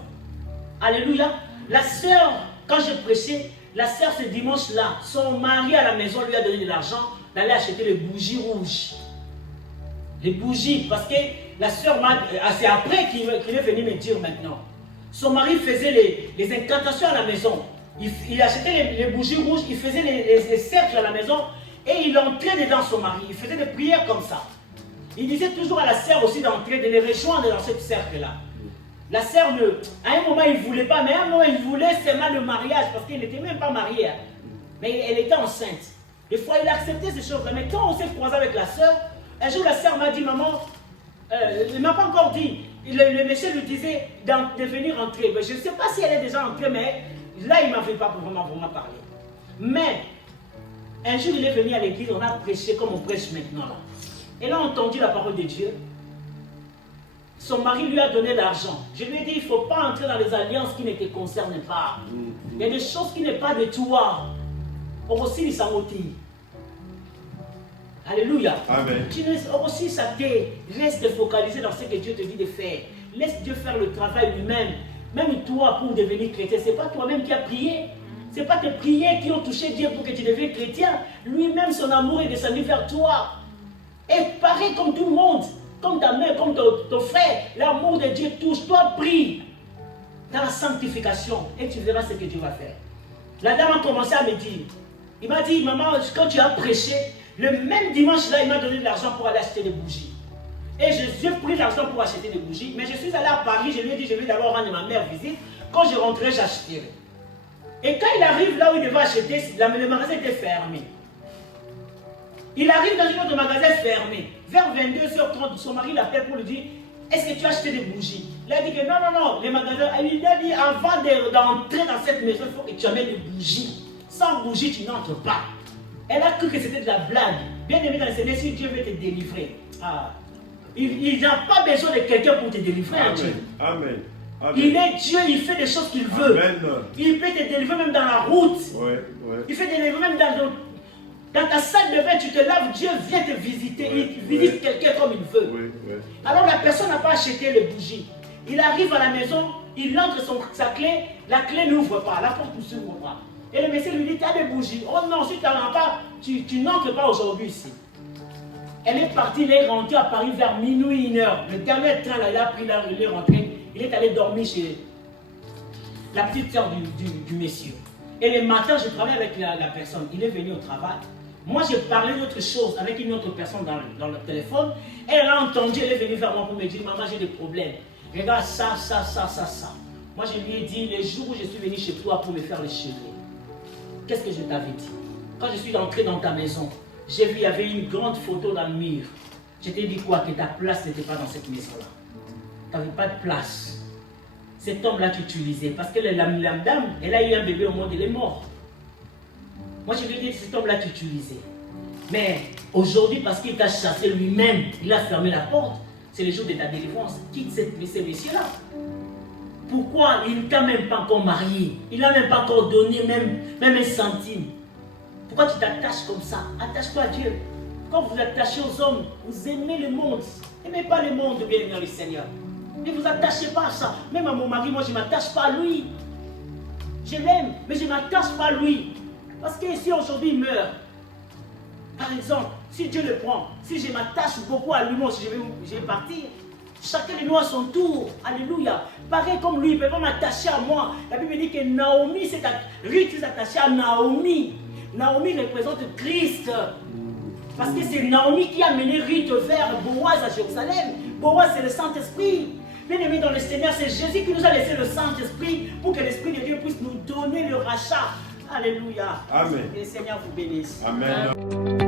Alléluia. La sœur, quand j'ai prêché, la sœur ce dimanche-là, son mari à la maison lui a donné de l'argent d'aller acheter les bougies rouges. Les bougies, parce que la sœur m'a... C'est après qu'il est venu me dire maintenant. Son mari faisait les incantations à la maison. Il achetait les bougies rouges, il faisait les cercles à la maison et il entrait dedans son mari. Il faisait des prières comme ça. Il disait toujours à la sœur aussi d'entrer, de les rejoindre dans cette cercle-là. La sœur, à un moment, il ne voulait pas, mais à un moment, il voulait seulement le mariage parce qu'elle n'était même pas mariée. Mais elle était enceinte. Des fois, il acceptait ces choses-là. Mais quand on s'est croisé avec la sœur, un jour, la sœur m'a dit, maman, elle ne m'a pas encore dit. Le monsieur lui disait de venir entrer. Mais je ne sais pas si elle est déjà entrée, mais là, il ne m'avait pas vraiment parlé. Mais, un jour, il est venu à l'église, on a prêché comme on prêche maintenant là. Elle a entendu la parole de Dieu. Son mari lui a donné l'argent. Je lui ai dit, il ne faut pas entrer dans les alliances qui ne te concernent pas. Il y a des choses qui ne sont pas de toi. On aussi les s'engoutit. Alléluia. Amen. Aussi ça te reste focalisé dans ce que Dieu te dit de faire. Laisse Dieu faire le travail lui-même. Même toi, pour devenir chrétien, ce n'est pas toi-même qui as prié. Ce n'est pas tes prières qui ont touché Dieu pour que tu deviennes chrétien. Lui-même, son amour est descendu vers toi. Et pareil comme tout le monde. Comme ta mère, comme ton frère, l'amour de Dieu touche. Toi, prie dans la sanctification et tu verras ce que Dieu va faire. La dame a commencé à me dire, il m'a dit, maman, quand tu as prêché, le même dimanche-là, il m'a donné de l'argent pour aller acheter des bougies. Et j'ai pris l'argent pour acheter des bougies, mais je suis allé à Paris, je lui ai dit, je vais d'abord rendre ma mère visite. Quand je rentrerai, j'achèterai. Et quand il arrive là où il devait acheter, le magasin était fermé. Il arrive dans un autre magasin fermé. Vers 22h30, son mari l'appelle pour lui dire, est-ce que tu as acheté des bougies? Il a dit que non, les magasins. Il a dit, avant d'entrer dans cette maison, il faut que tu amènes des bougies. Sans bougies, tu n'entres pas. Elle a cru que c'était de la blague. Bien aimé dans le Seigneur, si Dieu veut te délivrer. Il n'a pas besoin de quelqu'un pour te délivrer. Amen. Dieu. Amen. Amen. Il est Dieu, il fait des choses qu'il veut. Amen. Il peut te délivrer même dans la route. Ouais. Il fait te délivrer même dans ta salle de bain, tu te laves, Dieu vient te visiter. Il visite quelqu'un comme il veut. Alors la personne n'a pas acheté les bougies. Il arrive à la maison, il entre sa clé, la clé n'ouvre pas, la porte ne s'ouvre pas. Et le monsieur lui dit, tu as des bougies. Oh non, si tu n'en as pas, tu n'entres pas aujourd'hui ici. Elle est partie, elle est rentrée à Paris vers minuit, 1h. Le dernier train, là, il a pris là, il est rentré. Il est allé dormir chez la petite soeur du monsieur. Et le matin, je travaille avec la personne. Il est venu au travail. Moi, j'ai parlé d'autre chose avec une autre personne dans le téléphone. Elle a entendu, elle est venue vers moi pour me dire, maman, j'ai des problèmes. Regarde ça. Moi, je lui ai dit, les jours où je suis venu chez toi pour me faire les cheveux, qu'est-ce que je t'avais dit? Quand je suis entré dans ta maison, j'ai vu, il y avait une grande photo dans le mur. Je t'ai dit quoi? Que ta place n'était pas dans cette maison-là. Tu n'avais pas de place. Cet homme-là t'utilisait. Parce que la dame, elle a eu un bébé au monde, elle est morte. Moi, je lui ai dit que cet homme-là t'utilisait. Mais aujourd'hui, parce qu'il t'a chassé lui-même, il a fermé la porte. C'est le jour de ta délivrance. Quitte ce monsieur-là. Pourquoi il ne t'a même pas encore marié? Il n'a même pas encore donné même un centime. Pourquoi tu t'attaches comme ça? Attache-toi à Dieu. Quand vous attachez aux hommes, vous aimez le monde. N'aimez pas le monde, bien dans le Seigneur. Ne vous attachez pas à ça. Même à mon mari, moi je ne m'attache pas à lui. Je l'aime, mais je ne m'attache pas à lui. Parce que si aujourd'hui il meurt, par exemple, si Dieu le prend, si je m'attache beaucoup à lui, moi si je vais partir, chacun de nous à son tour. Alléluia. Pareil comme lui, il ne peut pas m'attacher à moi. La Bible dit que Naomi, Ruth s'est attachée à Naomi. Naomi représente Christ. Parce que c'est Naomi qui a mené Ruth vers Boaz à Jérusalem. Boaz, c'est le Saint-Esprit. Bien aimé dans le Seigneur, c'est Jésus qui nous a laissé le Saint-Esprit pour que l'Esprit de Dieu puisse nous donner le rachat. Alléluia. Amen. Que le Seigneur vous bénisse. Amen.